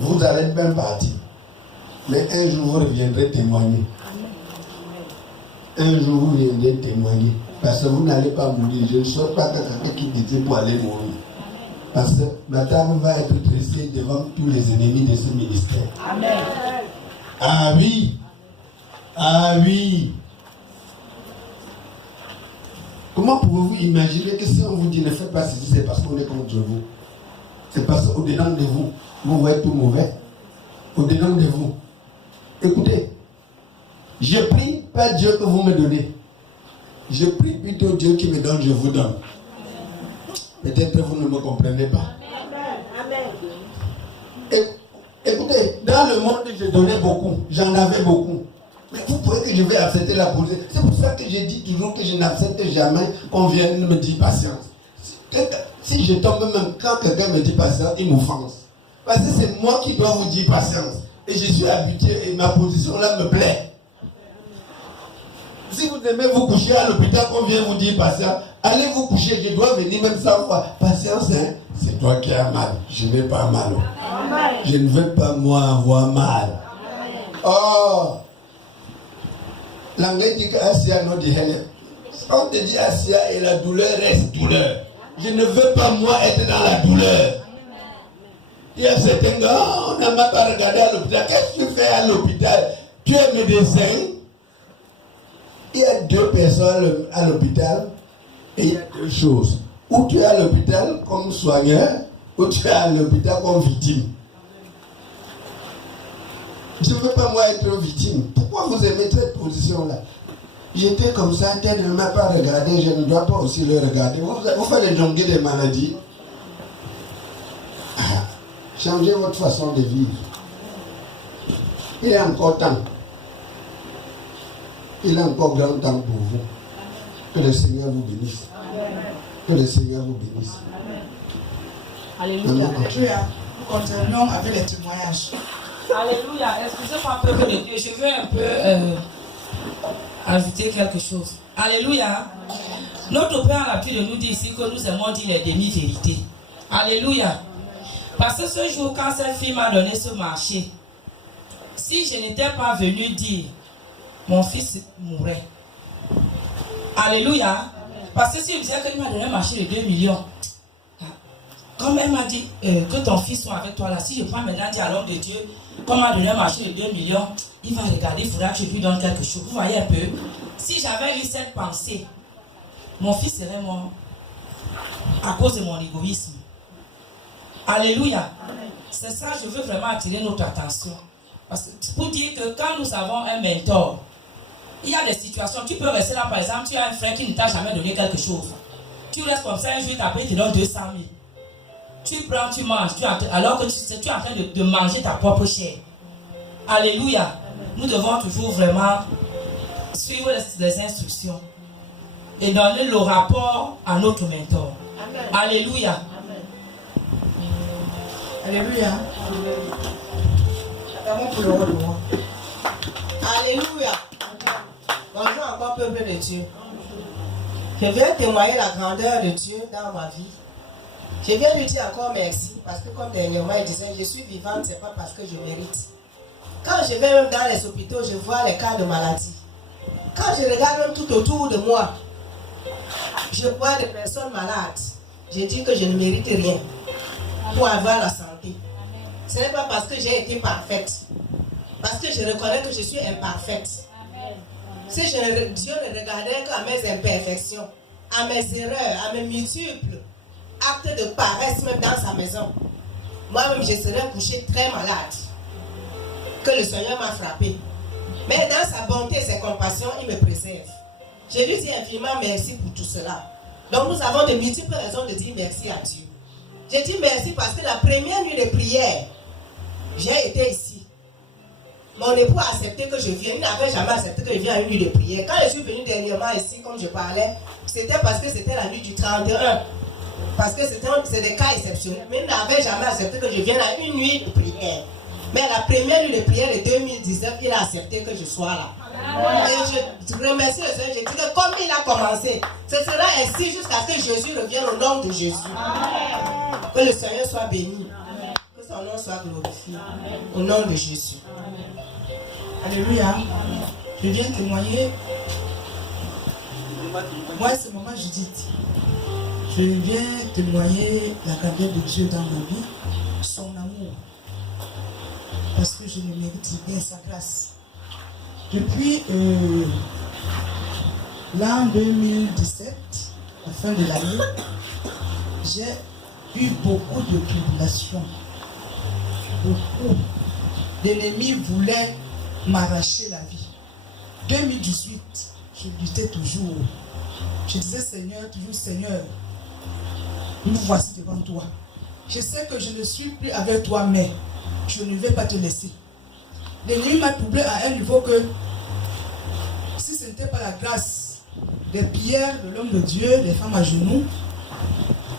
Vous allez être même parti. Mais un jour vous reviendrez témoigner. Un jour vous viendrez témoigner. Parce que vous n'allez pas mourir. Je ne sors pas dans quelqu'un qui était pour aller mourir. Parce que ma table va être dressée devant tous les ennemis de ce ministère. Amen. Ah oui. Ah oui. Comment pouvez-vous imaginer que si on vous dit ne faites pas ceci, c'est parce qu'on est contre vous? C'est parce qu'au-dedans de vous, vous voyez tout mauvais. Au-dedans de vous. Écoutez, je prie pas Dieu que vous me donnez. Je prie plutôt Dieu qui me donne, je vous donne. Peut-être que vous ne me comprenez pas. Écoutez, dans le monde, je donnais beaucoup. J'en avais beaucoup. Mais vous pouvez que je vais accepter la position. C'est pour ça que je dis toujours que je n'accepte jamais qu'on vienne me dire patience. Si je tombe même, quand quelqu'un me dit patience, il m'offense. Parce que c'est moi qui dois vous dire patience. Et je suis habitué et ma position là me plaît. Si vous aimez vous coucher à l'hôpital, qu'on vient vous dire patience, allez vous coucher, je dois venir même sans fois. Patience, hein? C'est toi qui as mal. Je n'ai pas mal. Je ne veux pas moi avoir mal. Oh! L'anglais dit qu'Asia non dit Hélène. On te dit Asia et la douleur reste douleur. Je ne veux pas moi être dans la douleur. Il y a certains gars, on n'a même pas regardé à l'hôpital. Qu'est-ce que tu fais à l'hôpital? Tu es médecin. Il y a deux personnes à l'hôpital et il y a deux choses. Ou tu es à l'hôpital comme soigneur, ou tu es à l'hôpital comme victime. Je ne veux pas moi être victime. Pourquoi vous aimez cette position-là? J'étais comme ça, tel ne m'a pas regardé, je ne dois pas aussi le regarder. Vous faites jonguer des maladies. Changez votre façon de vivre. Il est encore temps. Il est encore grand temps pour vous. Que le Seigneur vous bénisse. Que le Seigneur vous bénisse. Alléluia. Alléluia. Nous continuons avec les témoignages. Alléluia. Excusez-moi, peuple de Dieu. Je veux un peu ajouter quelque chose. Alléluia. Notre Père a l'habitude de nous dire ici que nous aimons dire les demi-vérités. Alléluia. Parce que ce jour, quand cette fille m'a donné ce marché, si je n'étais pas venu dire, mon fils mourrait. Alléluia. Parce que si je disais qu'il m'a donné un marché de 2 millions, comme elle m'a dit que ton fils soit avec toi là, si je prends maintenant dire à l'homme de Dieu, comme m'a donné un marché de 2 millions, il va regarder, il faudra que je lui donne quelque chose. Vous voyez un peu, si j'avais eu cette pensée, mon fils serait mort à cause de mon égoïsme. Alléluia. C'est ça, je veux vraiment attirer notre attention. Parce que pour dire que quand nous avons un mentor, Il y a des situations, tu peux rester là, par exemple, tu as un frère qui ne t'a jamais donné quelque chose. Tu restes comme ça, un jour, après, il te donne 200 000. Tu prends, tu manges, alors que tu es en train de manger ta propre chair. Alléluia. Nous devons toujours vraiment suivre les instructions et donner le rapport à notre mentor. Amen. Alléluia. Amen. Alléluia. Alléluia. Bonjour encore, peuple de Dieu. Je viens témoigner la grandeur de Dieu dans ma vie. Je viens lui dire encore merci parce que comme dernièrement il disait, je suis vivante, c'est pas parce que je mérite. Quand je vais même dans les hôpitaux, je vois les cas de maladie. Quand je regarde même tout autour de moi, je vois des personnes malades. Je dis que je ne mérite rien pour avoir la santé. Ce n'est pas parce que j'ai été parfaite. Parce que je reconnais que je suis imparfaite. Si Dieu ne regardait qu'à mes imperfections, à mes erreurs, à mes multiples actes de paresse même dans sa maison, moi-même je serais couché très malade. Que le Seigneur m'a frappé. Mais dans sa bonté et ses compassions, il me préserve. Je lui dis infiniment merci pour tout cela. Donc nous avons de multiples raisons de dire merci à Dieu. Je dis merci parce que la première nuit de prière, j'ai été ici. Mon époux a accepté que je vienne. Il n'avait jamais accepté que je vienne à une nuit de prière. Quand je suis venu dernièrement ici, comme je parlais, c'était parce que c'était la nuit du 31. Parce que c'est des cas exceptionnels. Mais il n'avait jamais accepté que je vienne à une nuit de prière. Mais la première nuit de prière de 2019, il a accepté que je sois là. Et je remercie le Seigneur. Je dis que comme il a commencé, ce sera ainsi jusqu'à ce que Jésus revienne au nom de Jésus. Amen. Que le Seigneur soit béni. Amen. Que son nom soit glorifié. Amen. Au nom de Jésus. Amen. Alléluia. Je viens témoigner. Moi, c'est maman Judith. Je viens témoigner la grandeur de Dieu dans ma vie, son amour. Parce que je ne mérite bien sa grâce. Depuis l'an 2017, la fin de l'année, j'ai eu beaucoup de tribulations. Beaucoup. L'ennemi voulait m'arracher la vie. 2018, je luttais toujours. Je disais Seigneur, toujours Seigneur, nous voici devant toi. Je sais que je ne suis plus avec toi, mais je ne vais pas te laisser. L'ennemi m'a troublé à un niveau que si ce n'était pas la grâce des prières de l'homme de Dieu, des femmes à genoux,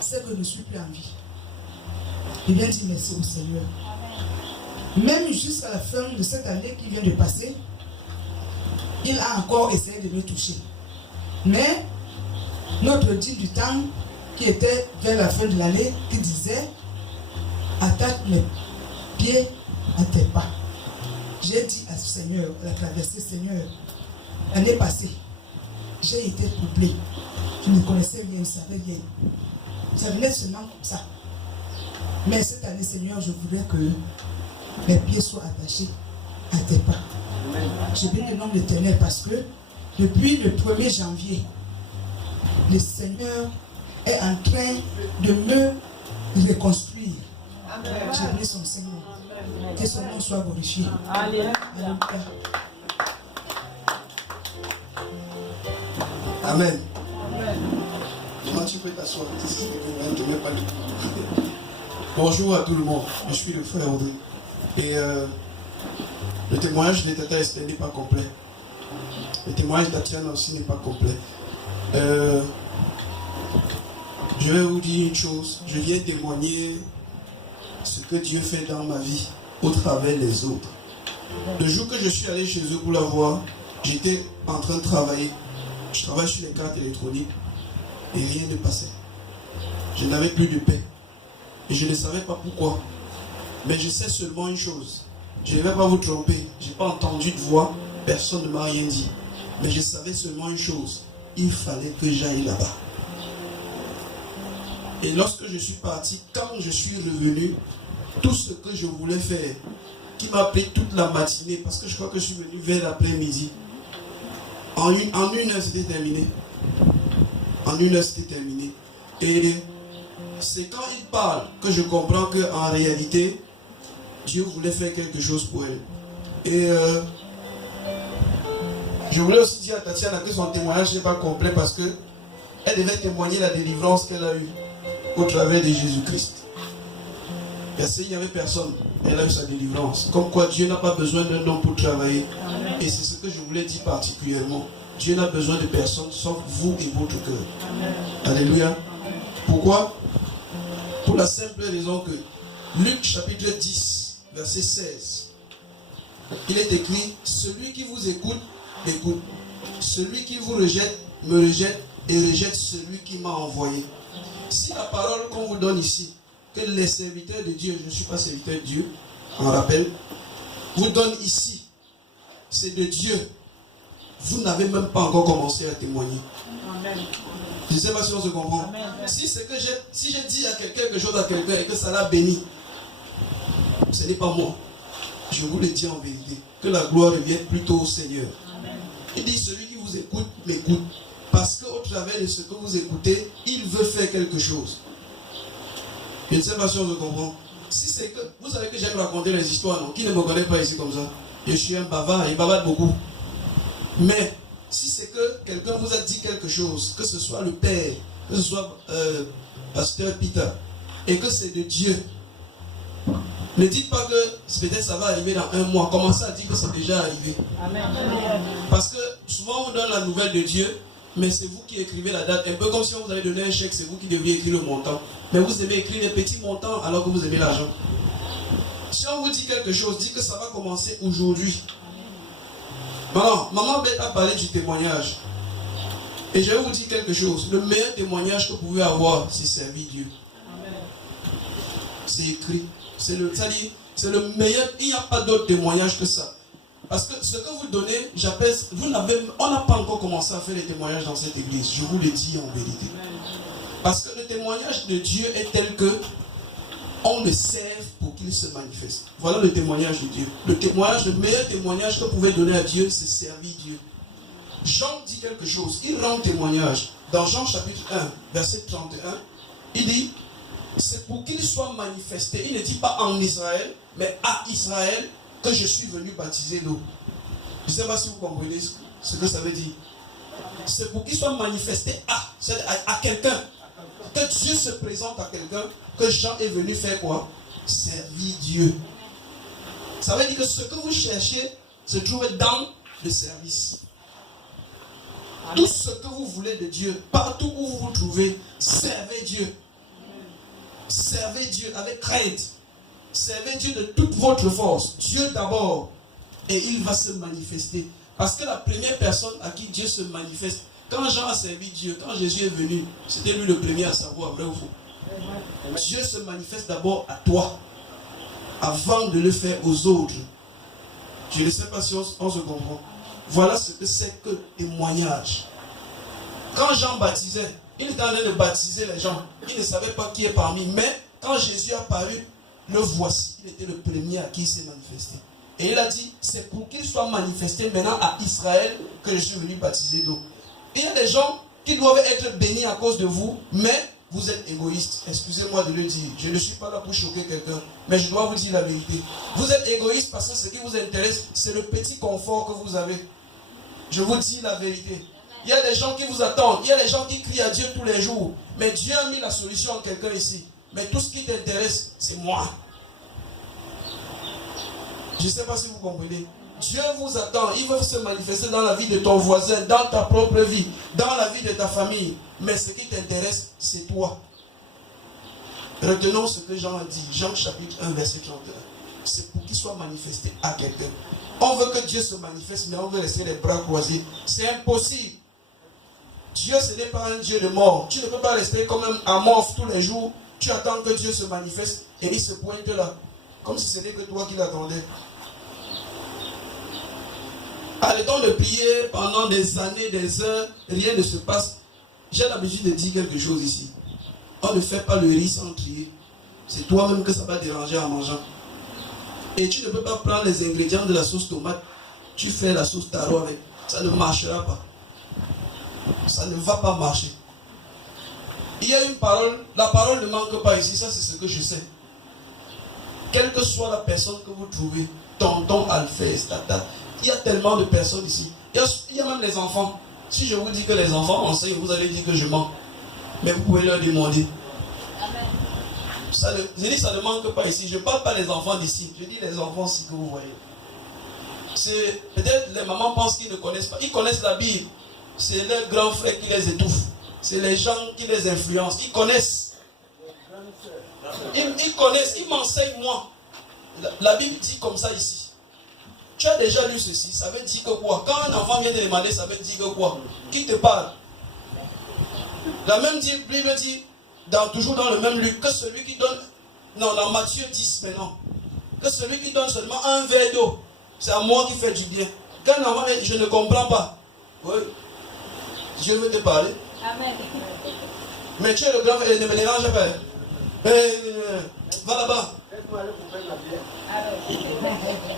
c'est que je ne suis plus en vie. Je viens dire merci au Seigneur. Même jusqu'à la fin de cette année qui vient de passer, il a encore essayé de me toucher. Mais notre dit du temps qui était vers la fin de l'année, qui disait attache mes pieds à tes pas. J'ai dit à ce Seigneur, à la traversée, Seigneur, l'année passée, j'ai été troublé. Je ne connaissais rien, je ne savais rien. Ça venait seulement comme ça. Mais cette année, Seigneur, je voudrais que mes pieds soient attachés à tes pas. Je bénis le nom de l'Éternel parce que depuis le 1er janvier, le Seigneur est en train de me reconstruire. Je bénis son Seigneur. Que son nom soit glorifié. Alléluia. Amen. Comment tu peux t'asseoir? Bonjour à tout le monde. Je suis le frère André. Et le témoignage de Tata Esther n'est pas complet. Le témoignage d'Atiana aussi n'est pas complet. Je vais vous dire une chose. Je viens témoigner ce que Dieu fait dans ma vie au travers des autres. Le jour que je suis allé chez eux pour la voir, j'étais en train de travailler. Je travaille sur les cartes électroniques et rien ne passait. Je n'avais plus de paix. Et je ne savais pas pourquoi. Mais je sais seulement une chose. Je ne vais pas vous tromper. Je n'ai pas entendu de voix. Personne ne m'a rien dit. Mais je savais seulement une chose. Il fallait que j'aille là-bas. Et lorsque je suis parti, quand je suis revenu, tout ce que je voulais faire, qui m'a pris toute la matinée, parce que je crois que je suis venu vers l'après-midi, en une heure c'était terminé. En une heure c'était terminé. Et c'est quand il parle que je comprends qu'en réalité, Dieu voulait faire quelque chose pour elle. Et Je voulais aussi dire à Tatiana que son témoignage n'est pas complet parce que elle devait témoigner la délivrance qu'elle a eue au travers de Jésus-Christ. Parce qu'il n'y avait personne, elle a eu sa délivrance. Comme quoi Dieu n'a pas besoin d'un homme pour travailler. Et c'est ce que je voulais dire particulièrement. Dieu n'a besoin de personne sauf vous et votre cœur. Alléluia. Pourquoi? Pour la simple raison que Luc chapitre 10, verset 16, il est écrit: celui qui vous écoute, écoute. Celui qui vous rejette, me rejette et rejette celui qui m'a envoyé. Si la parole qu'on vous donne ici, que les serviteurs de Dieu, je ne suis pas serviteur de Dieu, on rappelle, vous donne ici, c'est de Dieu. Vous n'avez même pas encore commencé à témoigner. Amen. Je ne sais pas si on se comprend. Amen. Si j'ai dit quelque chose à quelqu'un et que ça l'a béni, ce n'est pas moi. Je vous le dis en vérité. Que la gloire revienne plutôt au Seigneur. Amen. Il dit: celui qui vous écoute, m'écoute. Parce qu'au travers de ce que vous écoutez, il veut faire quelque chose. Je ne sais pas si on se comprend. Si c'est que, vous savez que j'aime raconter les histoires, non? Qui ne me connaît pas ici comme ça? Je suis un bavard et bavarde beaucoup. Mais si c'est que quelqu'un vous a dit quelque chose, que ce soit le Père, que ce soit Pasteur Peter, et que c'est de Dieu, ne dites pas que peut-être ça va arriver dans un mois. Commencez à dire que c'est déjà arrivé. Amen. Parce que souvent on donne la nouvelle de Dieu, mais c'est vous qui écrivez la date. Un peu comme si on vous avait donné un chèque, c'est vous qui deviez écrire le montant. Mais vous aimez écrire les petits montants alors que vous aimez l'argent. Si on vous dit quelque chose, dites que ça va commencer aujourd'hui. Maintenant, maman Beth a parlé du témoignage. Et je vais vous dire quelque chose. Le meilleur témoignage que vous pouvez avoir, c'est servir Dieu. C'est écrit. C'est le meilleur. Il n'y a pas d'autre témoignage que ça. Parce que ce que vous donnez, on n'a pas encore commencé à faire les témoignages dans cette église. Je vous le dis en vérité. Parce que le témoignage de Dieu est tel que on le serve pour qu'il se manifeste. Voilà le témoignage de Dieu. Le meilleur témoignage que vous pouvez donner à Dieu, c'est servir Dieu. Jean dit quelque chose. Il rend témoignage. Dans Jean chapitre 1, verset 31, il dit: c'est pour qu'il soit manifesté. Il ne dit pas en Israël, mais à Israël, que je suis venu baptiser l'eau. Je ne sais pas si vous comprenez ce que ça veut dire. C'est pour qu'il soit manifesté à quelqu'un. Que Dieu se présente à quelqu'un, que Jean est venu faire quoi? Servir Dieu. Ça veut dire que ce que vous cherchez se trouve dans le service. Amen. Tout ce que vous voulez de Dieu, partout où vous vous trouvez, servez Dieu. Servez Dieu avec crainte. Servez Dieu de toute votre force. Dieu d'abord. Et il va se manifester. Parce que la première personne à qui Dieu se manifeste, quand Jean a servi Dieu, quand Jésus est venu, c'était lui le premier à savoir, vrai ou faux? Dieu se manifeste d'abord à toi, avant de le faire aux autres. Je ne sais pas si on se comprend. Voilà ce que c'est que témoignage. Quand Jean baptisait, il était en train de baptiser les gens. Il ne savait pas qui est parmi. Mais quand Jésus est apparu, le voici. Il était le premier à qui il s'est manifesté. Et il a dit, c'est pour qu'il soit manifesté maintenant à Israël que je suis venu baptiser d'eau. Il y a des gens qui doivent être bénis à cause de vous, mais vous êtes égoïstes. Excusez-moi de le dire. Je ne suis pas là pour choquer quelqu'un, mais je dois vous dire la vérité. Vous êtes égoïstes parce que ce qui vous intéresse, c'est le petit confort que vous avez. Je vous dis la vérité. Il y a des gens qui vous attendent. Il y a des gens qui crient à Dieu tous les jours. Mais Dieu a mis la solution en quelqu'un ici. Mais tout ce qui t'intéresse, c'est moi. Je ne sais pas si vous comprenez. Dieu vous attend. Il veut se manifester dans la vie de ton voisin, dans ta propre vie, dans la vie de ta famille. Mais ce qui t'intéresse, c'est toi. Retenons ce que Jean a dit. Jean chapitre 1, verset 31. C'est pour qu'il soit manifesté à quelqu'un. On veut que Dieu se manifeste, mais on veut laisser les bras croisés. C'est impossible. Dieu, ce n'est pas un Dieu de mort. Tu ne peux pas rester comme un amorphe tous les jours. Tu attends que Dieu se manifeste et il se pointe là. Comme si ce n'était que toi qui l'attendais. Arrêtons de prier pendant des années, des heures, rien ne se passe. J'ai l'habitude de dire quelque chose ici. On ne fait pas le riz sans crier. C'est toi-même que ça va déranger en mangeant. Et tu ne peux pas prendre les ingrédients de la sauce tomate. Tu fais la sauce taro avec. Ça ne marchera pas. Ça ne va pas marcher. Il y a une parole. La parole ne manque pas ici. Ça, c'est ce que je sais. Quelle que soit la personne que vous trouvez, tonton Alphée, tata, Il y a tellement de personnes ici. Il y a même les enfants. Si je vous dis que les enfants enseignent, vous allez dire que je mens. Mais vous pouvez leur demander. Je dis ça ne manque pas ici. Je ne parle pas des enfants d'ici. Je dis les enfants ici que vous voyez. C'est peut-être les mamans pensent qu'ils ne connaissent pas. Ils connaissent la Bible. C'est leurs grands frères qui les étouffent. C'est les gens qui les influencent. Ils connaissent. Ils connaissent. Ils m'enseignent moi. La Bible dit comme ça ici. Tu as déjà lu ceci. Ça veut dire que quoi? Quand un enfant vient te demander, ça veut dire que quoi? Qui te parle? La même Bible dit, toujours dans le même Luc, que celui qui donne, non, dans Matthieu 10 maintenant, que celui qui donne seulement un verre d'eau, c'est à moi qui fait du bien. Quand un enfant dit, je ne comprends pas, oui, Dieu veut te parler. Amen. Mais tu es le grand frère, ne me dérange pas. Va là-bas.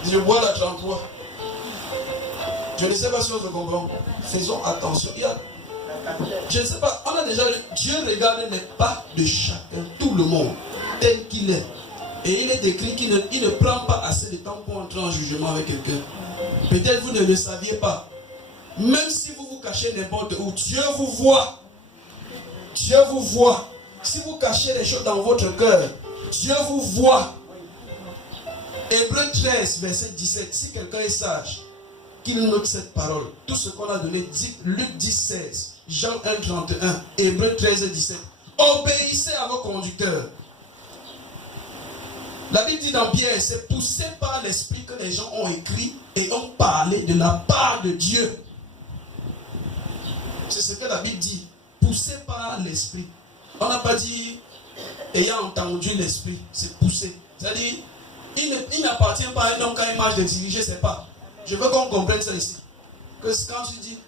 Je bois la 33. Je ne sais pas si on se comprend. Faisons attention. Je ne sais pas, on a déjà Dieu regarde les pas de chacun, tout le monde, tel qu'il est. Et il est écrit qu'il ne prend pas assez de temps pour entrer en jugement avec quelqu'un. Peut-être vous ne le saviez pas. Même si vous vous cachez n'importe où, Dieu vous voit. Dieu vous voit. Si vous cachez les choses dans votre cœur, Dieu vous voit. Hébreux 13, verset 17. Si quelqu'un est sage, qu'il note cette parole. Tout ce qu'on a donné, Luc 10, 16, Jean 1, 31, Hébreux 13, 17. Obéissez à vos conducteurs. La Bible dit dans Pierre, c'est poussé par l'esprit que les gens ont écrit et ont parlé de la part de Dieu. C'est ce que la Bible dit. Poussé par l'esprit. On n'a pas dit ayant entendu l'esprit. C'est poussé. C'est-à-dire, il n'appartient pas à un homme quand il marche de diriger ses pas. Je veux qu'on comprenne ça ici. Que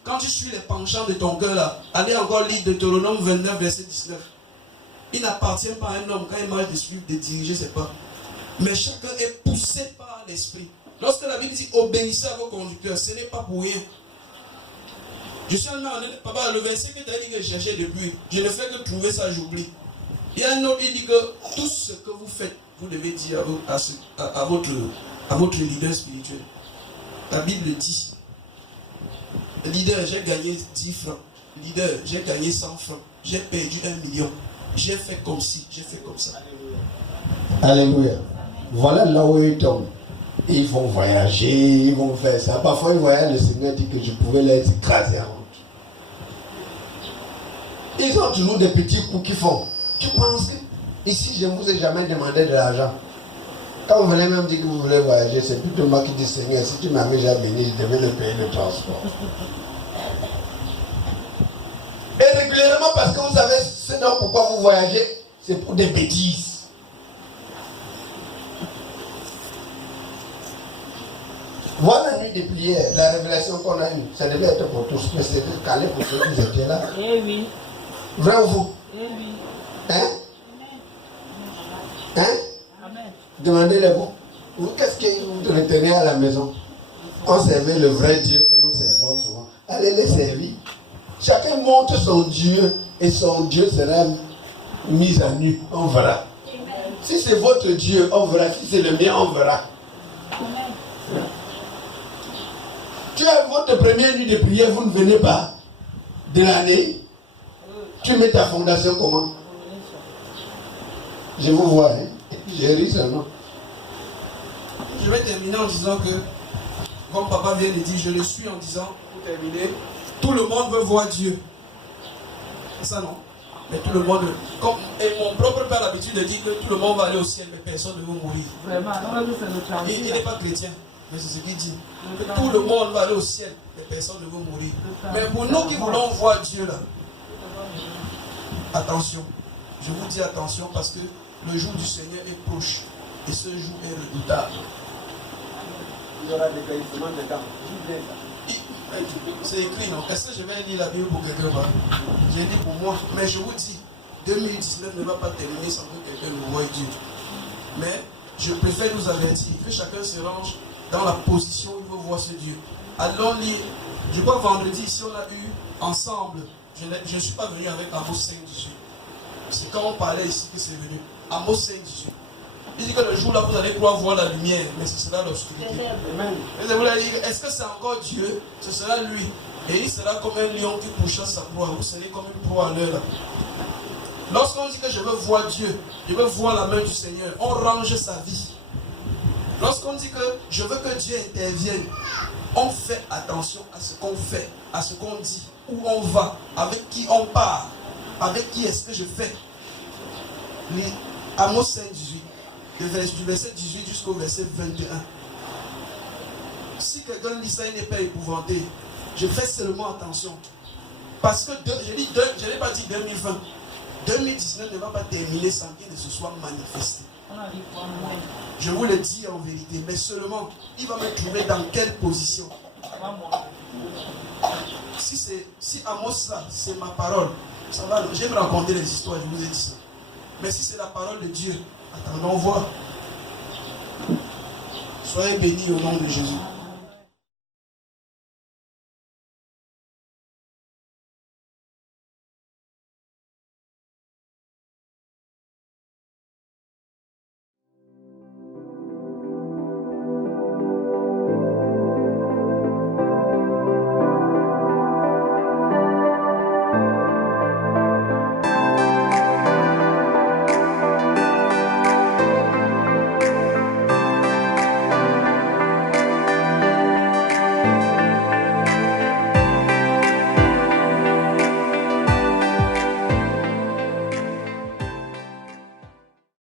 quand tu suis les penchants de ton cœur là, allez encore lire Deutéronome 29, verset 19. Il n'appartient pas à un homme quand il marche de diriger ses pas. Mais chacun est poussé par l'esprit. Lorsque la Bible dit obéissez à vos conducteurs, ce n'est pas pour rien. Je suis allemand, papa, le verset que tu as dit que je cherchais depuis, je ne fais que trouver ça, j'oublie. Il y a un autre qui dit que tout ce que vous faites, vous devez dire à votre leader spirituel. La Bible dit, leader, j'ai gagné 10 francs. Leader, j'ai gagné 100 francs. J'ai perdu 1 million. J'ai fait comme ci, j'ai fait comme ça. Alléluia. Voilà là où ils tombent. Ils vont voyager, ils vont faire ça. Parfois, ils voyagent, le Seigneur dit que je pouvais les écraser en honte. Ils ont toujours des petits coups qu'ils font. Tu penses que ici, je ne vous ai jamais demandé de l'argent. Quand vous venez même dire que vous voulez voyager, c'est plutôt moi qui dis Seigneur, si tu m'amènes à venir, je devais le payer le transport. Et régulièrement, parce que vous savez, sinon pourquoi vous voyagez, c'est pour des bêtises. Voilà la nuit des prières, la révélation qu'on a eue, ça devait être pour tous, mais c'était calé pour ceux qui étaient là. Eh oui. Vrai ou faux? Eh oui. Hein? Hein? Amen. Demandez-les vous. Vous, qu'est-ce que vous retenez à la maison? On servait le vrai Dieu que nous servons souvent. Allez les servir. Chacun montre son Dieu et son Dieu sera mis à nu. On verra. Si c'est votre Dieu, on verra. Si c'est le mien, on verra. Tu as votre première nuit de prière, vous ne venez pas de l'année. Tu mets ta fondation comment? Je vous vois, hein? Je ris seulement. Je vais terminer en disant que, comme papa vient de dire, je le suis en disant, pour terminer, tout le monde veut voir Dieu. C'est ça, non? Mais tout le monde. Et mon propre père a l'habitude de dire que tout le monde va aller au ciel, mais personne ne veut mourir. Vraiment, Il n'est pas chrétien, mais c'est ce qu'il dit. Que tout le monde va aller au ciel, mais personne ne veut mourir. Mais pour nous qui voulons voir Dieu là, attention. Je vous dis attention parce que le jour du Seigneur est proche. Et ce jour est redoutable. Il y aura des caillissements dedans. C'est écrit, non? Est-ce que je vais lire la Bible pour quelqu'un? J'ai dit pour moi. Mais je vous dis, 2019 ne va pas terminer sans que quelqu'un nous voie Dieu. Mais je préfère nous avertir que chacun se range dans la position où il veut voir ce Dieu. Allons lire. Je crois vendredi, ici on a eu ensemble. Je ne suis pas venu avec Amos 5, 18. C'est quand on parlait ici que c'est venu. Amos 5, 18. Il dit que le jour là, vous allez pouvoir voir la lumière, mais ce sera l'obscurité. Mais je voulais dire, est-ce que c'est encore Dieu? Ce sera lui. Et il sera comme un lion qui pourchasse sa proie. Vous serez comme une proie à l'heure. Lorsqu'on dit que je veux voir Dieu, je veux voir la main du Seigneur, on range sa vie. Lorsqu'on dit que je veux que Dieu intervienne, on fait attention à ce qu'on fait, à ce qu'on dit, où on va, avec qui on part, avec qui est-ce que je fais. Amos 5, 18, du verset 18 jusqu'au verset 21. Si quelqu'un lit ça, il n'est pas épouvanté. Je fais seulement attention. Parce que, je n'ai pas dit 2020. 2019 ne va pas terminer sans qu'il ne se soit manifesté. Je vous le dis en vérité, mais seulement, il va me trouver dans quelle position. Si Amos là, c'est ma parole, ça va, j'aime raconter les histoires, je vous ai dit ça. Mais si c'est la parole de Dieu, attendons voir. Soyez bénis au nom de Jésus.